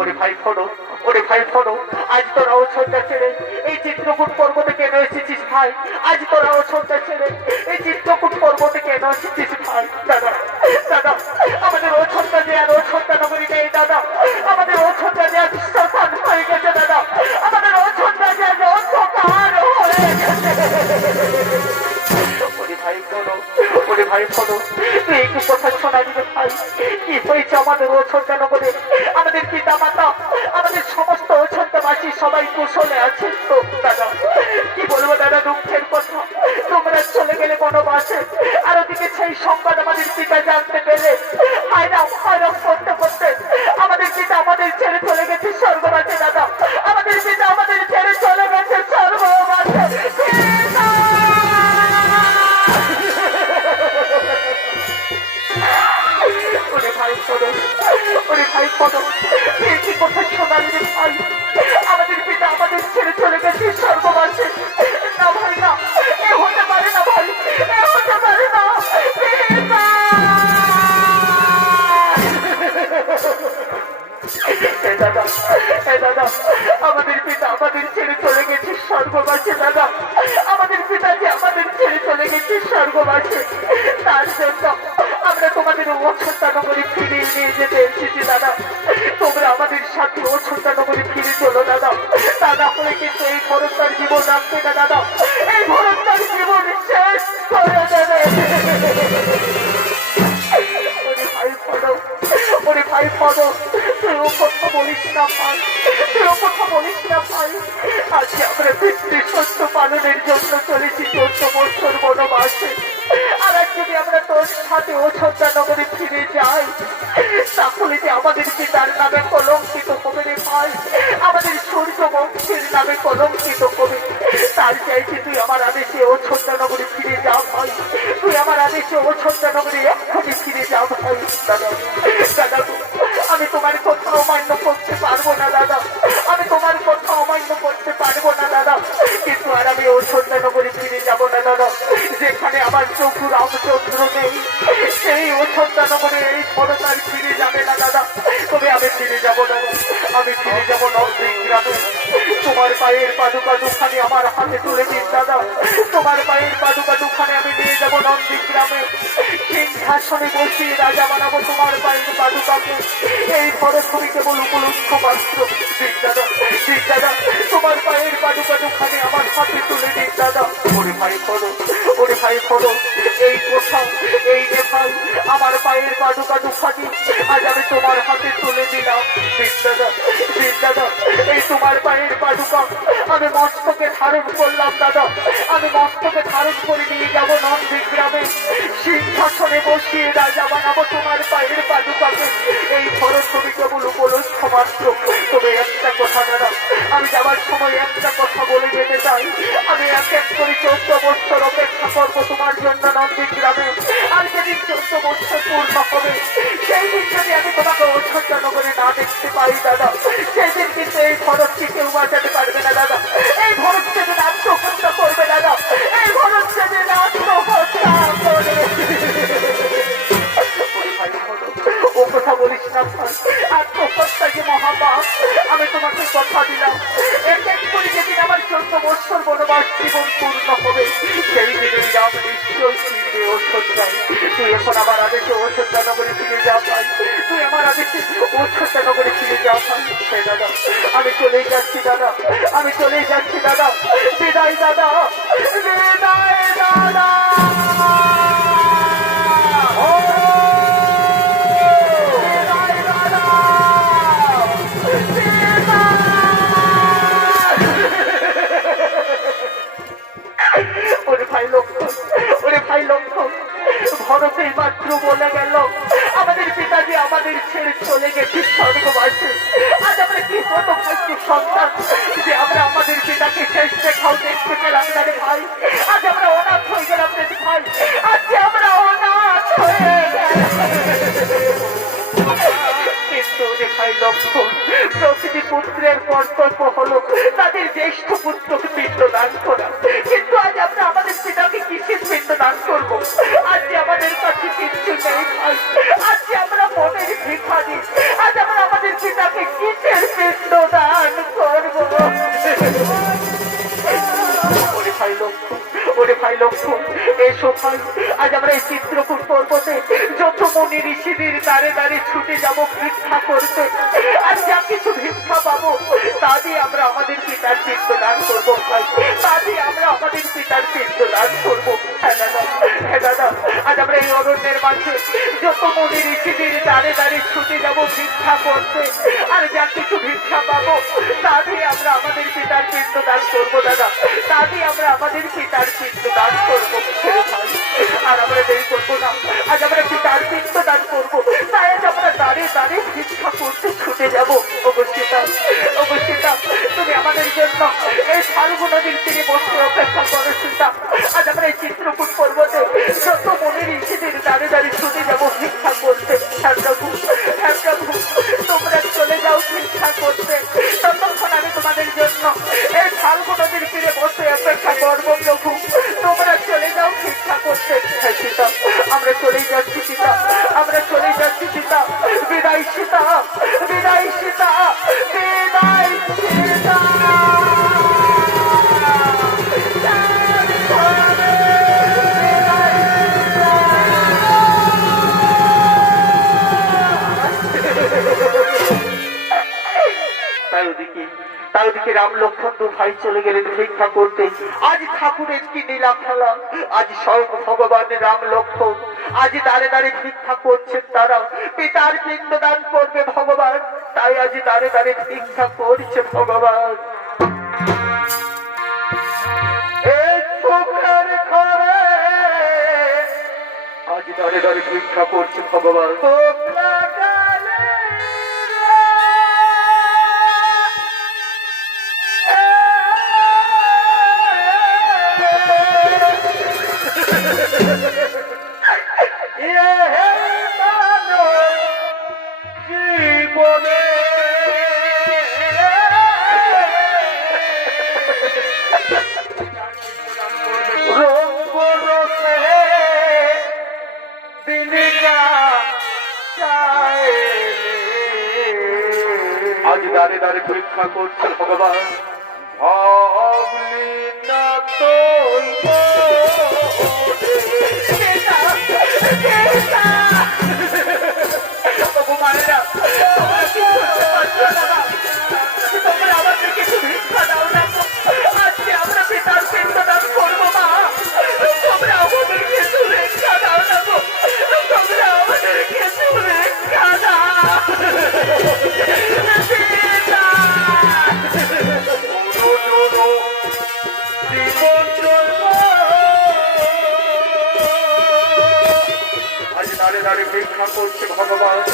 ওরে ভাই ফটো, ওরে ভাই ফটো, আজ তোরা অযোধ্যা ছেড়ে এই চিত্রকূট পর্বতে কেন এসেছিস ভাই? আজ তোরা অযোধ্যা ছেড়ে এই চিত্রকূট পর্বতে কেন এসেছিস ভাই? দাদা দাদা আমাদের অযোধ্যা যে আর অযোধ্যা নগরী নেই দাদা, আমাদের অযোধ্যা যে আজ শ্মশান হয়ে গেছে দাদা, আমাদের অযোধ্যা যে আজ অন্ধকার হয়ে গেছে। ওরে ভাই শোনো, ওরে ভাই শোনো, তুই একটু কথা শোনা দিবে ভাই, কি হয়েছে আমাদের অযোধ্যা নগরে? আমাদের পিতা মাতা, আমাদের সমস্ত অযোধ্যাবাসী সবাই কুশলে আছে তো দাদা? কি বলবো দাদা, দুঃখের কথা, তোমরা চলে গেলে বনবাসে, আর ওদিকে সেই সংবাদ আমাদের পিতা জানতে পেরে হায়রাম হায়রাম করতে করতে আমাদের পিতা আমাদের ছেড়ে চলে গেছে স্বর্গবাসে দাদা, আমাদের পিতা আমাদের ছেড়ে চলে গেছে স্বর্গবাসে। ওরে ভাই শোনো, ওরে ভাই শোনো, কি কথা শোনালি রে ভাই? আমাদের পিতা আমাদের ছেড়ে চলে গেছে স্বর্গবাসে। না ভাই না, এ হতে পারে না ভাই, এ হতে পারে না। দাদা দাদা আমাদের পিতা আমাদের ছেড়ে চলে গেছে স্বর্গবাসে দাদা, আমাদের পিতা যে আমাদের ছেড়ে চলে গেছে স্বর্গবাসে, তার জন্য আমরা তোমাদের অযোধ্যা নগরী ফিরিয়ে নিয়ে যেতে এসেছি দাদা। তোমরা আমাদের সাথে অযোধ্যা নগরী ফিরে চলো দাদা, তা না হলে কিন্তু এই ভরতার জীবন রাখবে না দাদা, এই ভরতার জীবন শেষ করে দেবে। ওরে ভাই পড়ো, ওরে ভাই পড়ো, তুই ও কথা বলিস না ভাই, তুই ও কথা বলিস না ভাই। আজকে আমরা পিতৃ সত্য পালনের জন্য চলেছি 14 বছর বনবাসে, আর আজ যদি আমরা তোর সাথে অযোধ্যা নগরে ফিরে যাই, তাহলে যে আমাদের পিতার নামে কলঙ্কিত হবে রে ভাই, আমাদের সূর্য বংশের নামে কলঙ্কিত হবে। তার চাইতে তুই আমার আদেশে অযোধ্যা নগরে ফিরে যা ভাই, তুই আমার আদেশে অযোধ্যা নগরে এক্ষুনি ফিরে যা ভাই। দাদা দাদা আমি তোমার কথা অমান্য করতে পারবো না দাদা, আমি তোমার কথা অমান্য করতে পারবো না দাদা, কিন্তু আর আমি অযোধ্যা নগরে ফিরে যাবো না দাদা। যেখানে আমার চক্ষু রামচন্দ্র নেই, সেই অযোধ্যা নগরে এই ভরতার ফিরে যাবে না দাদা। তবে আমি ফিরে যাবো দাদা, আমি ফিরে যাবো নন্দী গ্রামে। তোমার পায়ের পাদুকা দুখানি আমার হাতে তুলে দিন দাদা, তোমার পায়ের পাদুকা দুখানি আমি নিয়ে যাবো নন্দী গ্রামে, সিংহাসনে বসিয়ে রাজা বানাবো তোমার পায়ের পাদুকাকে। এই ভরত তুমি কেবল উপলক্ষ মাত্র। ঠিক দাদা, ঠিক দাদা, তোমার পায়ের পাদুকা দুখানি আমার হাতে তুলে দিন দাদা। ওরে ভাই পড়ো, ওরে ভাই পড়ো, এই কোথাও এই নেপাল আমার পায়ের পাদুকা দুখানি আজ আমি তোমার হাতে তুলে দিলাম। ঠিক দাদা, ঠিক দাদা, এই তোমার পায়ের পাদুকা আমি মস্তকে ধারণ করলাম দাদা, আমি মস্তকে ধারণ করে নিয়ে যাবো নন্দী গ্রামে, সিংহাসনে বসিয়ে রাজা বানাবো তোমার পায়ের পাদুকাকে। এই ভরত তুমি কেবল উপলক্ষ মাত্র। তবে একটা কথা দাদা, আমি যাবার সময় একটা কথা বলে যেতে চাই, আমি এক এক করে 14 বছর অপেক্ষা করবো তোমার জন্য নন্দী গ্রামে, আর যেদিন 14 বছর পূর্ণ হবে সেই দিন যদি আমি তোমাকে অযোধ্যা নগরে না দেখতে পাই দাদা, সেই দিন কিন্তু এই ভরতকে কেউ বাঁচাতে পারবে না দাদা, এই ভরত সেদিন আত্মহত্যা করবে দাদা, এই ভরত সেদিন আত্মহত্যা করবে। ও কথা বলিস না ভাই, আত্মহত্যা যে মহাপাপ। আমি তোমাকে কথা দিলাম, এক এক করে যেদিন আমার 14 বছর বনবাস জীবন পূর্ণ হবে সেই দিনে রাম নিশ্চয় ফিরবে অযোধ্যায়। তুই এখন আমার আদেশে অযোধ্যা নগরে ফিরে যা ভাই, তুই আমার আদেশে অযোধ্যা নগরে ফিরে যা ভাই। দাদা আমি চলেই যাচ্ছি দাদা, আমি চলেই যাচ্ছি দাদা, বিদায় দাদা, বিদায় দাদা। ওরে ভাই লক্ষ্য, ওরে ভাই লক্ষ্য, ভরতে মাত্র বলে গেল আমাদের পিতাজি আমাদের ছেড়ে চলে গেছে স্বর্গবাসে। আজ আমরা কি কত ভাগ্য সন্তান যে আমরা আমাদের পিতাকে শেষ দেখাও দেখতে পেলাম না রে ভাই। আজ আমরা অনাথ হয়ে গেলাম রে ভাই, আজ আমরা অনাথ হয়ে গেলাম। কিন্তু রে ভাই লক্ষ্য, প্রতিটি পুত্রের কর্তব্য হলো তাদের জ্যেষ্ঠ পুত্রকে পিণ্ড দান করা, কিন্তু আজ আমরা আমাদের পিতাকে কিসের পিণ্ড দান করবো? আজ আমাদের কাছে পর্বতে যত মুনি ঋষিদের দ্বারে দ্বারে ছুটে যাব ভিক্ষা করতে, আর যা কিছু ভিক্ষা পাবো তা দিয়ে আমরা আমাদের পিতার পিণ্ড দান করবো ভাই, তা দিয়ে আমরা আমাদের পিতার পিণ্ড দান করবো। হ্যাঁ দাদা, হ্যাঁ দাদা, আজ আমরা এই অরণ্যের মাঝে যত মুনি ঋষিদের দ্বারে দ্বারে ছুটে যাব ভিক্ষা করতে, আর যা কিছু ভিক্ষা পাবো তা দিয়ে আমরা আমাদের পিতার পিণ্ড দান করবো দাদা, তা দিয়ে আমরা আমাদের পিতার পিণ্ড দান করবো ভাই। আর আমরা দেরি করবো না, আজ আমরা পিতার পিণ্ড দান করবো, তাই আজ আমরা দাঁড়িয়ে দাঁড়িয়ে ভিক্ষা করতে ছুটে যাবো। অবশ্যিতা, অবশ্যিতা, তুমি আমাদের জন্য এই ফাল্গু নদীর তীরে বসে অপেক্ষা করো সীতা। আজ আমরা এই চিত্রকূট পর্বতে যত মনের ঋষিদের দাঁড়ে দাঁড়িয়ে ছুটে যাবো ভিক্ষা করতে। হ্যাঁ প্রভু, হ্যাঁ প্রভু, তোমরা চলে যাও ভিক্ষা করতে, ততক্ষণ আমি তোমাদের জন্য এই ফাল্গু নদীর তীরে বসে অপেক্ষা করবো প্রভু। তোমরা চলে যাও ভিক্ষা করতে। হ্যাঁ সীতা, আমরা চলেই যাচ্ছি সীতা, আমরা চলেই যাচ্ছি সীতা। বিদায় সীতা, বিদায় সীতা, বিদায় সীতা। তাই ওদিকে রাম লক্ষ্মণ দু ভাই চলে গেলেন ভিক্ষা করতে। আজ ঠাকুরের কি লীলা খেলা, আজ স্বয়ং ভগবান রাম লক্ষ্মণ আজ দাঁড়ে দাঁড়িয়ে ভিক্ষা করছেন, তারা পিতার পিণ্ড দান করবে ভগবান, তাই আজ দাঁড়ে দাঁড়িয়ে ভিক্ষা করছে ভগবান। আজ দাঁড়ে দাঁড়িয়ে ভিক্ষা করছে ভগবান। আজ দাঁড়ে দাঁড়ে পরীক্ষা করছে ভগবান। দাঁড়ে দাঁড়িয়ে ভিক্ষা করছে ভগবান।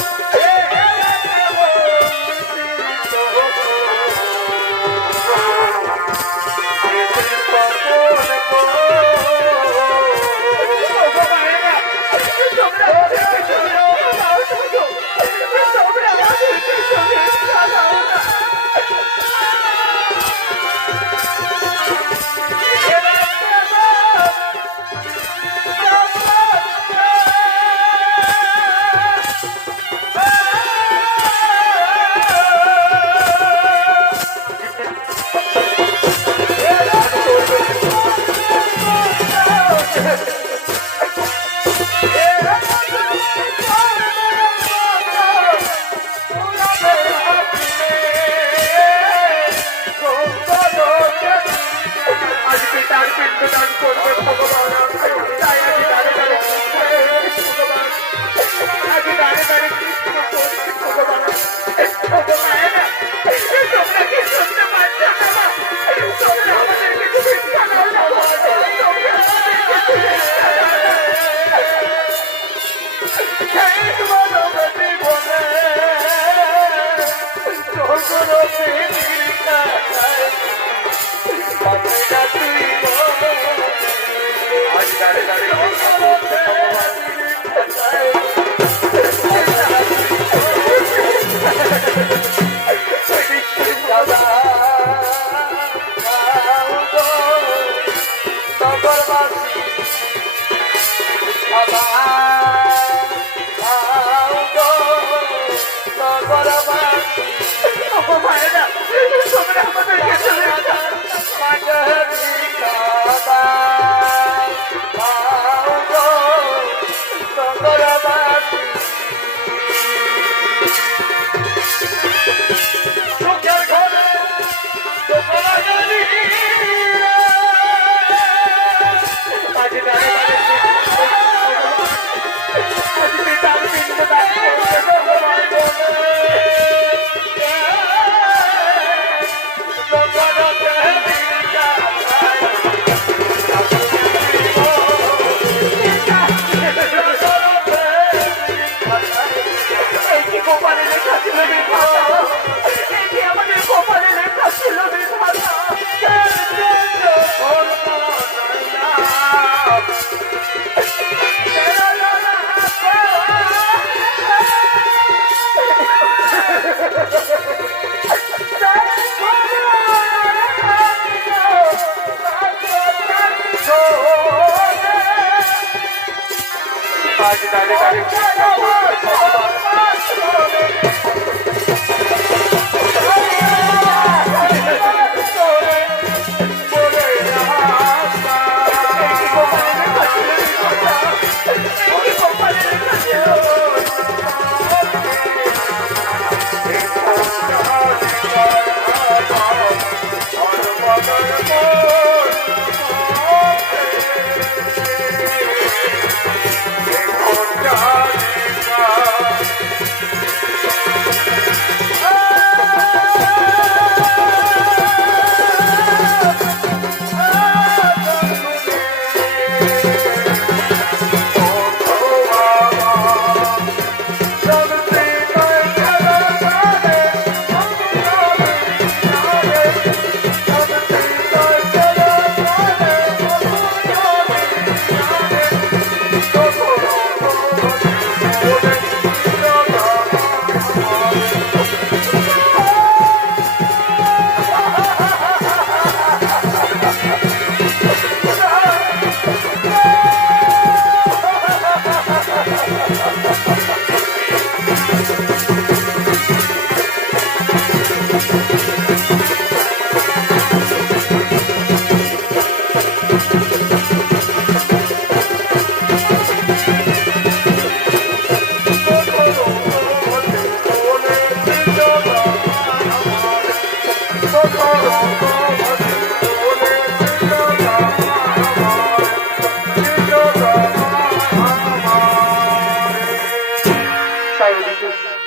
Bye.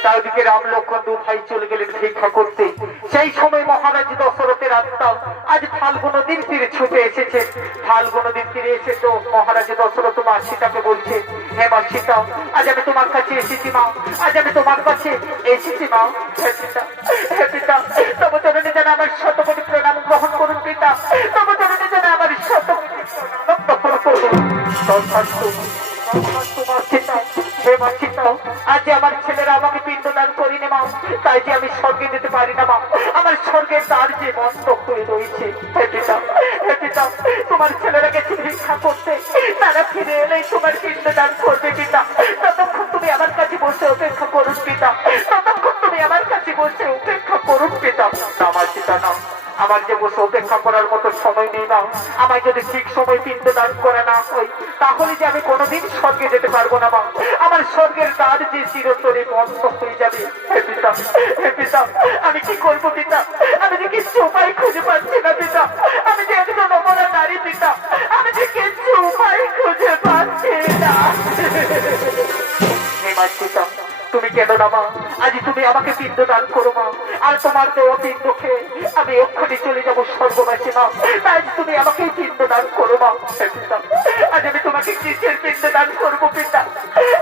চারিদিকে রাম লক্ষ্মণ দু ভাই চলে গেলেন ভিক্ষা করতে। সেই সময় মহারাজ দশরথের আত্মা আজ ফাল্গুন নদীর তীরে ছুটে এসেছে। ফাল্গুন নদীর তীরে এসে তো মহারাজ দশরথ মা সীতাকে বলছে, হে মা সীতা, আজ আমি তোমার কাছে এসেছি মা, আজ আমি তোমার কাছে এসেছি মা। হে পিতা, হে পিতা, তব চরণে যেন আমার শতকোটি প্রণাম গ্রহণ করুন পিতা, তব চরণে যেন আমার শতকোটি প্রণাম গ্রহণ করুন। আজ আমার ছেলেরা আমাকে পিণ্ডদান করিনি মা, তাই যে আমি স্বর্গে যেতে পারি না মা, আমার স্বর্গের দ্বার যে বন্ধ হয়ে রয়েছে। হে পিতা, হে পিতা, তোমার ছেলেরা গেছে ভিক্ষা করতে, তারা ফিরে এলেই তোমার পিণ্ডদান করবে পিতা। ততক্ষণ তুমি আমার কাছে বসে অপেক্ষা করুন পিতা, ততক্ষণ তুমি আমার কাছে বসে অপেক্ষা করুন পিতা। আমার পিতা না, আমার যে বসে অপেক্ষা করার মতো সময় নেই না, আমায় যদি ঠিক সময় পিণ্ডদান করে না হয়, তাহলে যে আমি কোনোদিন স্বর্গে যেতে পারবো না মা, আমার স্বর্গের দ্বার যে চিরতরে বন্ধ হয়ে যাবে। হে পিতা, হে পিতা, আমি কি করবো পিতা, আমি যে কিছু উপায় খুঁজে পাচ্ছি না পিতা, আমি যে একজন অমরা নারী পিতা, আমি যে কিছু উপায় খুঁজে পাচ্ছি না। হে মা পিতা, তুমি কেন না মা, আজ তুমি আমাকে পিণ্ডদান করো মা, আর তোমার দেওয়া পিণ্ড খেয়ে আমি এক্ষুনি চলে যাবো স্বর্গবাসী মা, তাই তুমি আমাকে পিণ্ডদান করো মা। আজ আমি তোমাকে কিসের পিণ্ডদান করবো পিতা,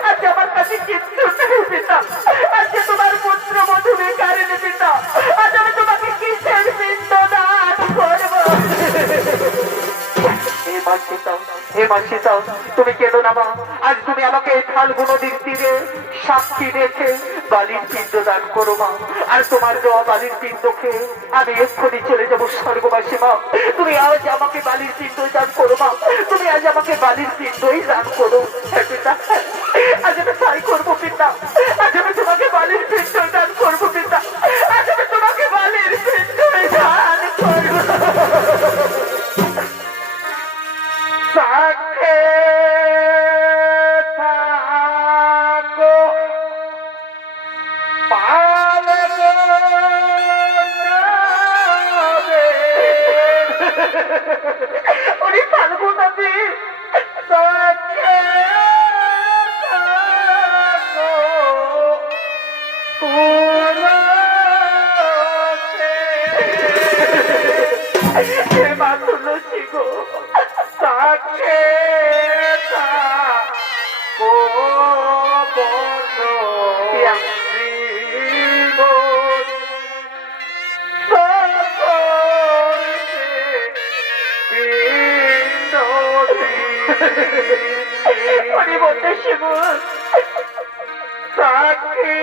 আজ আমার কাছে কিচ্ছু নেই পিতা, আজ তোমার পুত্র মধুরে কারণে পিতা, আজ আমি তোমাকে কিসের পিণ্ডদান করবো। হে মা সীতা, তুমি কেঁদো না মা, আজ তুমি আমাকে এই ফাল্গুন নদীর তীরে সাক্ষী রেখে বালির পিণ্ড দান করো মা, আর তোমার দেওয়া বালির পিণ্ড খেয়ে আমি এক্ষুনি চলে যাবো স্বর্গবাসী মা। তুমি আজ আমাকে বালির পিণ্ড দান করো মা, তুমি আজ আমাকে বালির পিণ্ডই দান করো। হ্যাঁ পিতা, আজ আমি তাই করবো পিতা, আজ আমি তোমাকে বালির পিণ্ড দান করবো পিতা, আজ আমি তোমাকে বালির পিণ্ডই দান করবো। সাক্ষে ওরে ফাল্গুন নদী মা তুলসী গো তাকে বলতে শিবুর তাকে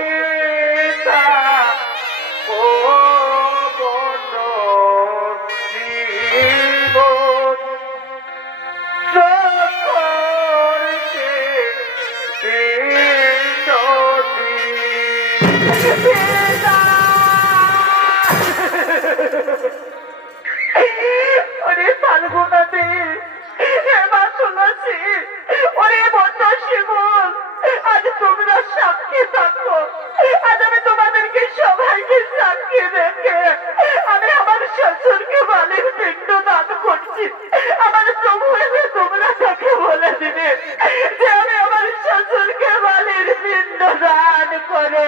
ওরে ফাল্গুনাতে এবার তুলসী ওরে বন্ধু শিবুল আজ তোমরা সাক্ষী থাকো আজ আমি তোমাদেরকে সবাইকে সাক্ষী রেখে আমি আমার শ্বশুরকে বালির পিণ্ড দান করছি আমার প্রভু এসে তোমরা তাকে বলে দিবে যে আমি আমার শ্বশুরকে বালির পিণ্ড দান করে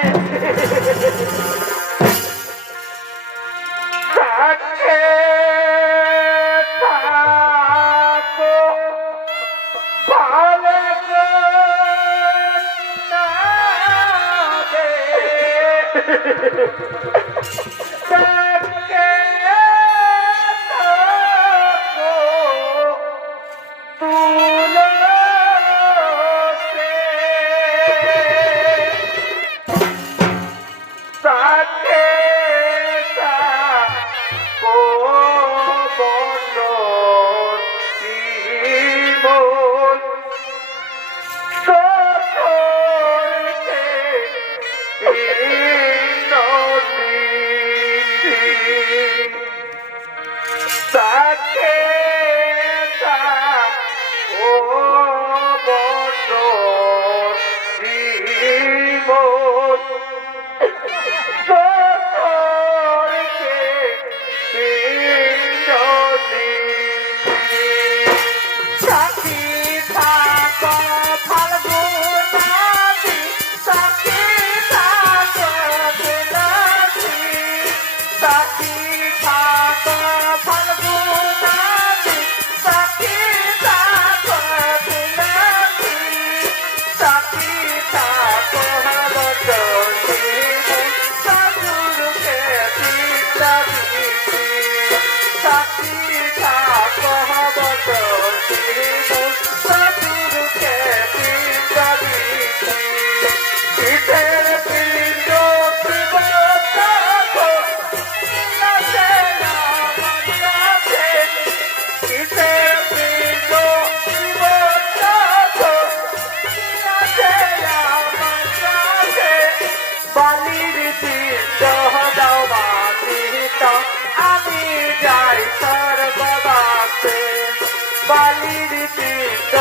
বালির পিণ্ড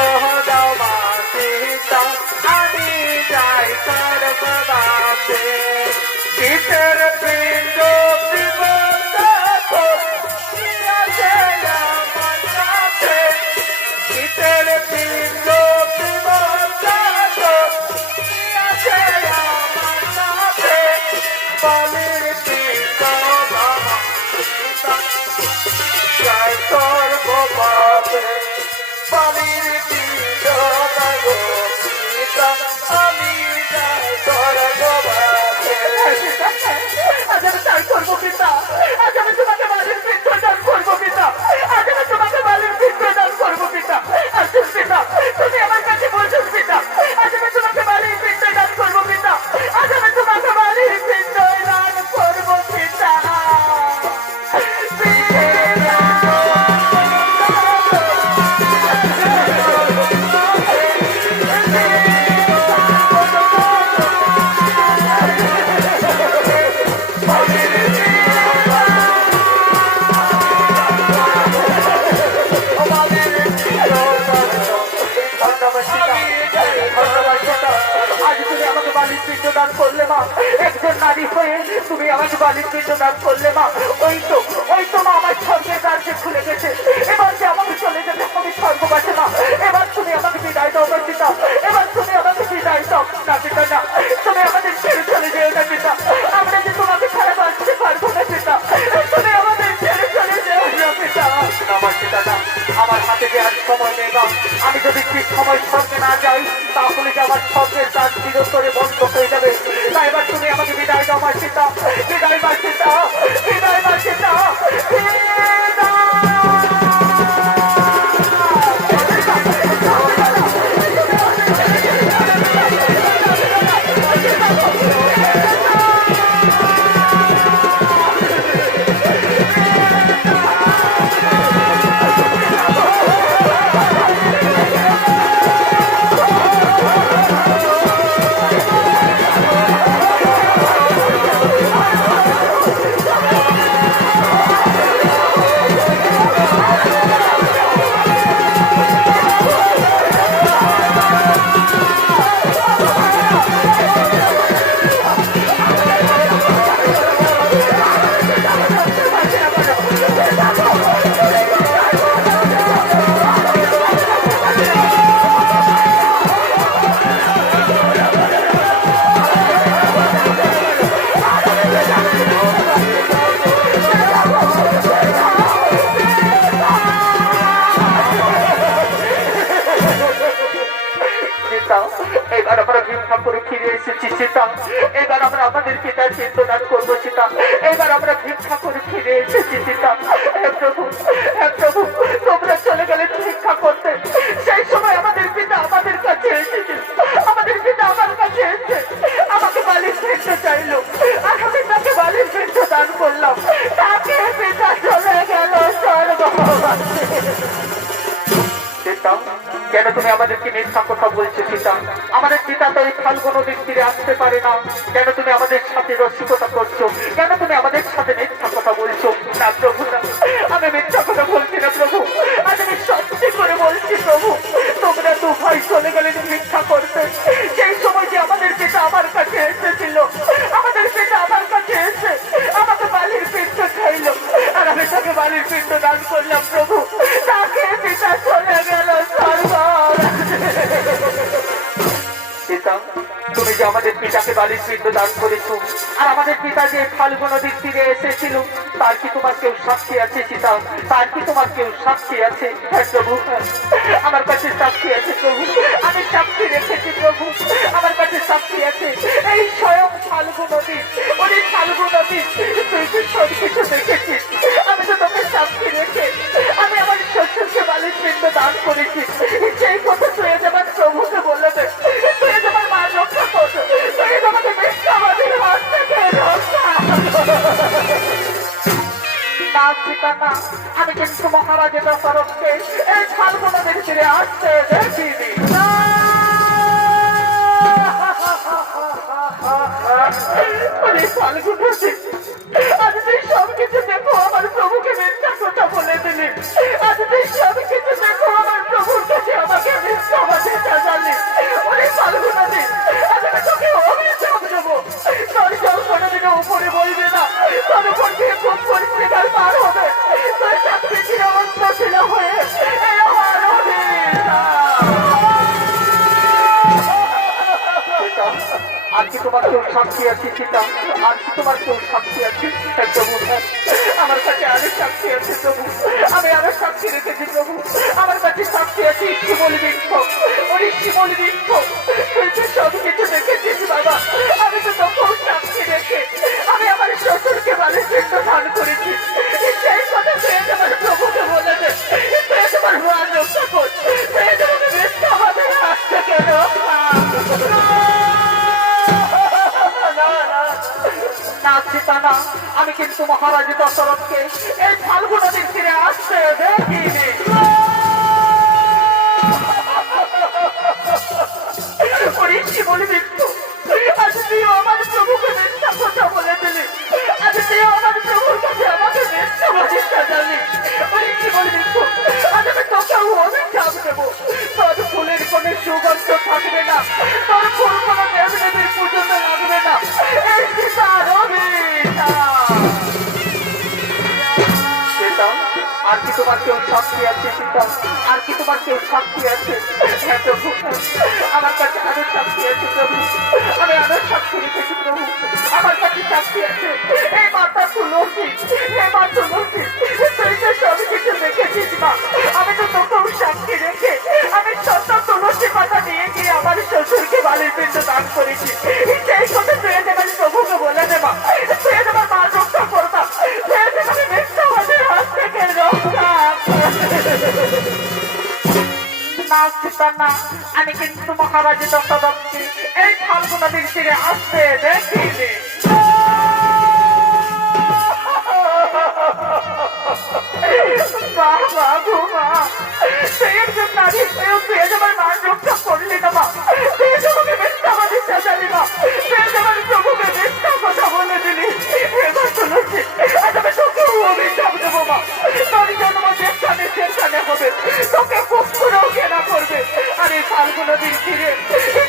দাও মাসিতা আমি যাই তোর বাবাতে কিসের পিণ্ড কিসের পিণ্ড বালির পিণ্ড যাই তোর বাবাতে বালির পিণ্ড দাও সীতা আমি যাই তোর বাবাতে আজ আমি তাই করবো পিতা আজ আমি তোমাকে বালির পিণ্ড দান করবো পিতা আজ আমি তোমাকে বালির পিণ্ড দান করবো পিতা আসুন পিতা তুমি আমার কাছে বলছো পিতা আজ আমি তোমাকে বালির পিণ্ড দান করবো পিতা আজ আমি তোমাকে বালির পিণ্ড দান করবো পিতা আজ তুমি আমাকে বালির পিণ্ড দান করলে মা একজন নারী হয়ে তুমি আমাকে বালির পিণ্ড দান করলে মা ওই তো মা আমার স্বর্গের দ্বার খুলে গেছে চিরতরে বন্ধ হয়ে যাবে। তাই এবার তুমি আমাকে বিদায় দাও মা সীতা, বিদায় মা সীতা, বিদায় মা সীতা, এবার আমরা ভিক্ষা করে ফিরে এসেছি সীতা, এবার আমরা আমাদের পিতার চিন্তদান করবো সীতা, এবার আমরা ভিক্ষা করে ফিরে এসেছি সীতা। হে প্রভু, হে প্রভু, তোমরা চলে গেলে ভিক্ষা করতে, সেই সময় আমাদের পিতা আমাদের কাছে এসেছে, আমাদের পিতা আমার কাছে এসে আমাকে বালির পিণ্ড চাইলো, আর আমি তাকে বালির পিণ্ড দান করলাম, তাকে পিতা চলে গেল স্বর্গবাসে। সীতা, কেন তুমি আমাদেরকে মিথ্যা কথা বলছো সীতা? আমাদের পিতা তো এই ফাল্গুন নদীর তীরে আসতে পারে না, কেন তুমি আমাদের সাথে রসিকতা করছো? কেন তুমি আমাদের সাথে মিথ্যা কথা বলছো? না প্রভু, না, আমি মিথ্যা কথা বলছি না প্রভু, আজ আমি সত্যি করে বলছি প্রভু, তোমরা দু ভাই চলে গেলে ভিক্ষা করতে, সেই সময় যে আমাদের পিতা আমার কাছে এসেছিল, আমাদের পিতা আমার কাছে এসে আমাকে বালির পিণ্ড খাইল, আর আমি তাকে বালির পিণ্ড দান করলাম প্রভু, তাকে পিতা চলে গেল সীতা। তুমি যে আমাদের পিতাকে বালির পিণ্ড দান করেছো, আর আমাদের পিতা যে ফাল্গুন নদীর তীরে এসেছিল, তার কি তোমার কেউ সাক্ষী আছে সীতা? তার কি তোমার কেউ সাক্ষী আছে? হ্যাঁ প্রভু, আমার কাছে সাক্ষী আছে প্রভু, আমি সাক্ষী রেখেছি প্রভু, আমার কাছে সাক্ষী আছে। এই স্বয়ং ফাল্গুন নদী, ওই ফাল্গুন নদী, তুই তো সব কিছু দেখেছিস, আমি তো তোকে সাক্ষী রেখে আমি আমার শ্বশুরকে বালির পিণ্ড দান করেছি, সেই কথা তুই আমার প্রভুকে বলে দে, তুই আমার মা রক্ষা করছো, তুই আমাকে মিথ্যাবাদীর হাত থেকে রক্ষা। না সীতা না, আমি কিন্তু মহারাজের তরফকে এই ফাল্গুন নদীর তীরে আসতে দেখিনি। ফাল্গুন নদী, আজ তুই সব কিছু দেখো আমার প্রভুকে মিথ্যা কথা বলে দিলি, আজ তুই সব কিছু দেখো আমার প্রভুর কাছে আমাকে মিথ্যাবাদী সাজালি। ওরে ফাল্গুন নদী, আজ আমি তোকে অভিশাপ দেবো, তোর জল কোনোদিনও উপরে বলবে না, তোর উপর দিয়ে খুব পরিষ্কার পার হবে, তোর চাকরি ছিল অন্ত ছিল হয়ে আমার আর কি তোমার কেউ সাক্ষী আছে সীতা? আর কি তোমার কেউ সাক্ষী আছে প্রভু? আমার কাছে আরো সাক্ষী আছে প্রভু, আমি আরো সাক্ষী রেখেছি প্রভু, আমার কাছে সাক্ষী আছে শিমল বৃক্ষ, ওই শিমল বৃক্ষ, তুই তো সব কিছু দেখেছিস বাবা, আমি তো তখন সাক্ষী রেখে আমি আমার শ্বশুরকে বালির পিণ্ড দান করেছি, সেই কথা তুই আমার প্রভুকে বলে দে, তুই তোমার মা রক্ষা কর, তুই তোমাকে মিথ্যা আমাদের হাত থেকে রক্ষা। না সীতা না, আমি কিন্তু মহারাজের তরফকে এই ফাল্গুন নদীর তীরে আসতে দেখিনি। আজ তুইও আমার প্রভুকে মিথ্যা কথা বলে দিলি, আজ তুইও আমার প্রভুর কাছে আমাকে মিথ্যাবাদী সাজালি। কি বলবি, আজ আমি তোকেও অভিশাপ দেবো, তোর ফুলের কোনো সুগন্ধ থাকবে না, তোর ফুল কোনো দেবদেবীর পুজোতে লাগবে না, এই সীতার অভিশাপ। আর কি তোমার কেউ সাক্ষী আছে সীতা? আর কি তোমার কেউ সাক্ষী আছে? হ্যাঁ প্রভু, আমার কাছে আরো সাক্ষী আছে প্রভু, আমি আরো সাক্ষী রেখেছি প্রভু, আমার কাছে সাক্ষী আছে এই মাতা তুলসী, এই মা তুলসী, তুই তো সব কিছু দেখেছিস মা, আমি তো তোকেও সাক্ষী রেখে আমি সত্য তুলসী পাতা নিয়ে গিয়ে আমার শ্বশুরকে বালির পিণ্ড দান করেছি, সেই কথা তুই আমার প্রভুকে বলে দেবা, তুই আমার মা রক্ষা করবা, তুই আমাকে মিথ্যাবাদের হাত থেকে রক্ষা। না সীতা না, আমি কিন্তু মহারাজ দত্তদত্তকে এই ফাল্গুন নদীর তীরে আসতে দেখিনি। বাবা ঘুমা, তুই একজন নারী হয়েও তুই আমার মান রক্ষা করলি না মা, তুই তোমাকে মিথ্যাবাদী সাজালি না, তুই আমার প্রভুকে মিথ্যা কথা বলে দিলি। এবার শুনেছি আজ আমি তোকেও অভিশাপ দেবো মা, তোর জন্ম যেখানে সেখানে হবে, তোকে কুকুরও ঘেরা করবে। আর এই ফাল্গুন নদীর তীরে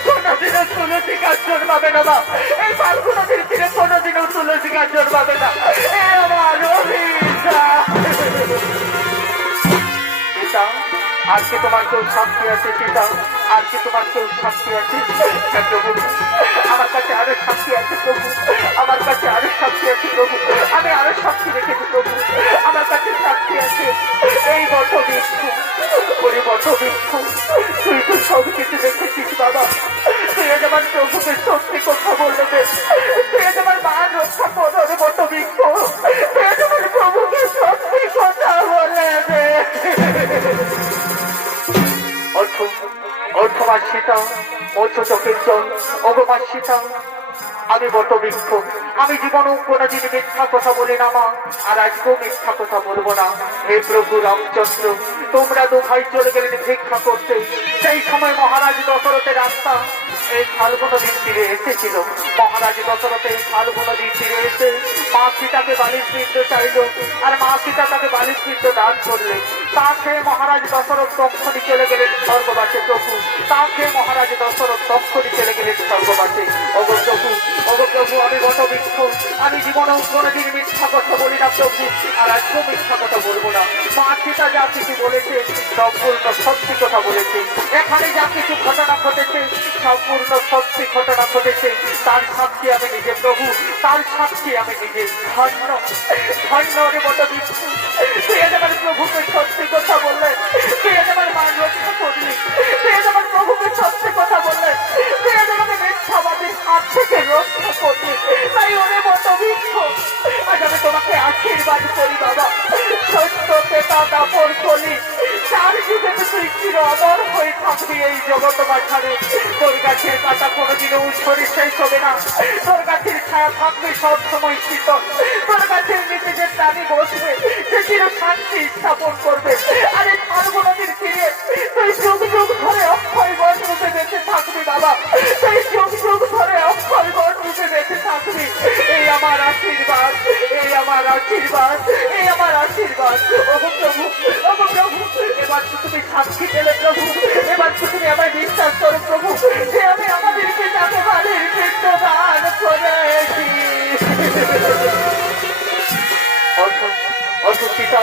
কোনোদিনও তুলসী গাছ জন্মাবে না মা, এই ফাল্গুন নদীর তীরে কোনোদিনও তুলসী গাছ জন্মাবে না। এ আমার অভিশাপ। আর কি তোমার কেউ শান্তি আছে সীতা? আর কি তোমার কেউ শান্তি আছে? প্রভু আমার কাছে আরো শান্তি আছে প্রভু, আমার কাছে আরো শান্তি আছে প্রভু, আমি আরো শান্তি রেখেছি প্রভু, আমার কাছে শান্তি আছে। এই বট বৃক্ষ, ওই বট বৃক্ষ, তুই তো সব কিছু দেখেছিস বাবা, তুই আমার প্রভুকে সত্যি কথা বললে, তুই আমার মান রক্ষা করো রে বট বৃক্ষ, তুই আমার প্রভুকে সত্যি কথা বলে দে। অর্থমা সীতা, অর্থ চোখের জল, অগমা সীতা, আমি বটবৃক্ষ, আমি জীবনেও কোনোদিন মিথ্যা কথা বলি না মা, আর আজকেও মিথ্যা কথা বলবো না। হে প্রভু রামচন্দ্র, তোমরা দু ভাই চলে গেলেন ভিক্ষা করতে, সেই সময় মহারাজ দশরথের আত্মা এই ফাল্গুন নদীর তীরে এসেছিল। মহারাজ দশরথ এই ফাল্গুন নদীর তীরে এসে মা সীতাকে বালির পিণ্ড চাইল, আর মা সীতা তাকে বালির পিণ্ড দান করলেন। তা খেয়ে মহারাজ দশরথ তক্ষণি চলে গেলেন স্বর্গবাসে প্রভু, তা খেয়ে মহারাজ দশরথ তক্ষণি চলে গেলেন স্বর্গবাসে। ওগো প্রভু, ওগো প্রভু, আমি বটবৃক্ষ, আমি জীবনেও কোনোদিন মিথ্যা কথা বলি না প্রভু, আর আজকেও মিথ্যা কথা বলবো না। মা সীতা যা কিছু বলেছে সম্পূর্ণ সত্যি কথা বলেছে, এখানে যা কিছু ঘটনা ঘটেছে সম্পূর্ণ সত্যি ঘটনা ঘটেছে, তার সাক্ষী আমি নিজে প্রভু, তার সাক্ষী আমি নিজে। ধন্য ধন্য রে বটবৃক্ষ, তুই আমার প্রভুকে সত্যি কথা বললে, তুই আমার মান রক্ষা করলি, তুই আমার প্রভুকে সত্যি কথা বললে, তুই আমাকে মিথ্যাবাদীর হাত থেকে রক্ষা করলি। তাই ওরে বটবৃক্ষ, আজ আমি তোমাকে আশীর্বাদ করি বাবা, সত্যতে তা দাপর করি, চার যুগে তুই চির অমর হয়ে থাকবি এই জগৎ মাঝারে। তোর গাছের পাতা কোনোদিনও উৎসরি শেষ হবে না, তোর গাছের ছায়া থাকবে সব সময় শীতল, তোর গাছের নিচে যে প্রাণী বসবে সে চির শান্তি স্থাপন করবে। আর এই ফাল্গুন নদীর তীরে তুই যুগ যুগ ধরে অক্ষয় বন রূপে বেঁচে থাকবি বাবা, তুই যুগ যুগ ধরে অক্ষয় বন রূপে বেঁচে থাকবি। এই আমার আশীর্বাদ, এই আমার আশীর্বাদ, এই আমার আশীর্বাদ। ওগো প্রভু, ওগো প্রভু, এবার তো তুমি সাক্ষী পেলে প্রভু, এবার তো তুমি আমায় বিশ্বাস করো প্রভু, যে আমি আমাদের পিতাকে বাড়ির পিণ্ড দান করেছি। অর্থ সীতা,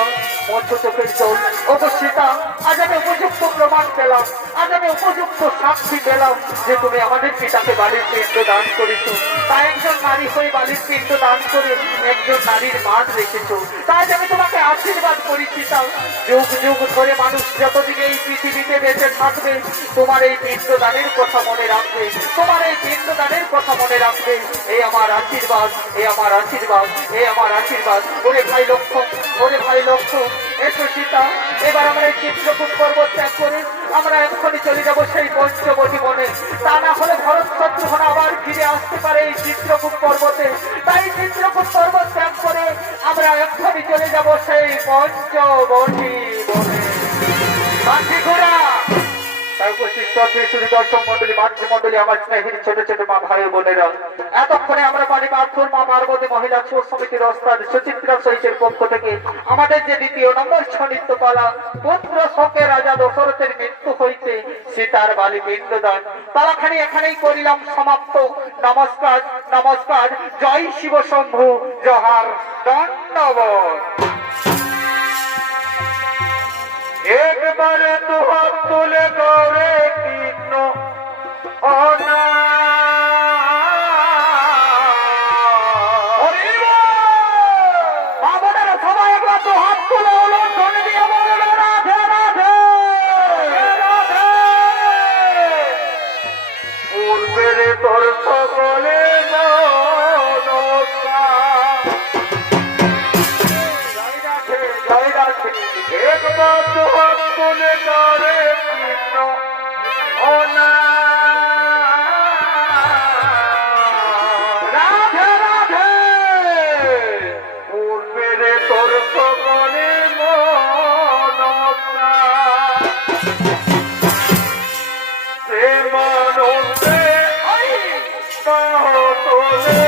অর্থ চোখের জল, ওগো সীতা, আজ আমি উপযুক্ত প্রমাণ পেলাম, আজ আমি উপযুক্ত সাক্ষী পেলাম যে তুমি আমাদের পিতাকে বালির পিণ্ড দান করেছ। তা একজন নারী হয়ে বালির পিণ্ড দান করে একজন নারীর মান রেখেছ, তাই আমি তোমাকে আশীর্বাদ করি সীতা, যুগ যুগ ধরে মানুষ যতদিন এই পৃথিবীতে বেঁচে থাকবে তোমার এই পিণ্ড দানের কথা মনে রাখবে, তোমার এই পিণ্ড দানের কথা মনে রাখবে। এই আমার আশীর্বাদ, এই আমার আশীর্বাদ, এই আমার আশীর্বাদ। ওরে ভাই লক্ষ্মণ, ওরে ভাই লক্ষ্মণ, এসো সীতা, এবার আমরা এই চিত্রকূট পর্বত ত্যাগ করে আমরা এক্ষুনি চলে যাব সেই পঞ্চবটী বনে, তা না হলে ভরত শত্রুঘ্ন আবার ফিরে আসতে পারে এই চিত্রকূট পর্বতে। তাই চিত্রকূট পর্বত ত্যাগ করে আমরা এক্ষুনি চলে যাব সেই পঞ্চবটী বনে। বাঁশি ঘোড়া দর্শক মন্ডলী, মাতৃমন্ডলী, আমার স্নেহের ছোট ছোট মা ভাই বোনেরা, এতক্ষণে আমরা বাড়ি পাথর মা পার্বতী মহিলা ছোট সমিতির ওস্তাদ সুচিত্রা সহিতের পক্ষ থেকে আমাদের যে দ্বিতীয় নম্বর ছনিত্য পালা পুত্র শোকে রাজা দশরথের মৃত্যু হইতে সীতার বালি পিণ্ডদান পালাখানি এখানেই করিলাম সমাপ্ত। নমস্কার, নমস্কার, জয় শিব শম্ভু, জহার, দণ্ডবত। একবারে দু হাত তুলে করে কৃষ্ণ অনা সবাই একবার দু হাত তুলে হলো ধনে দিয়ে বললো রাধে রাধে রাধে। পূর্বের তোর তোলে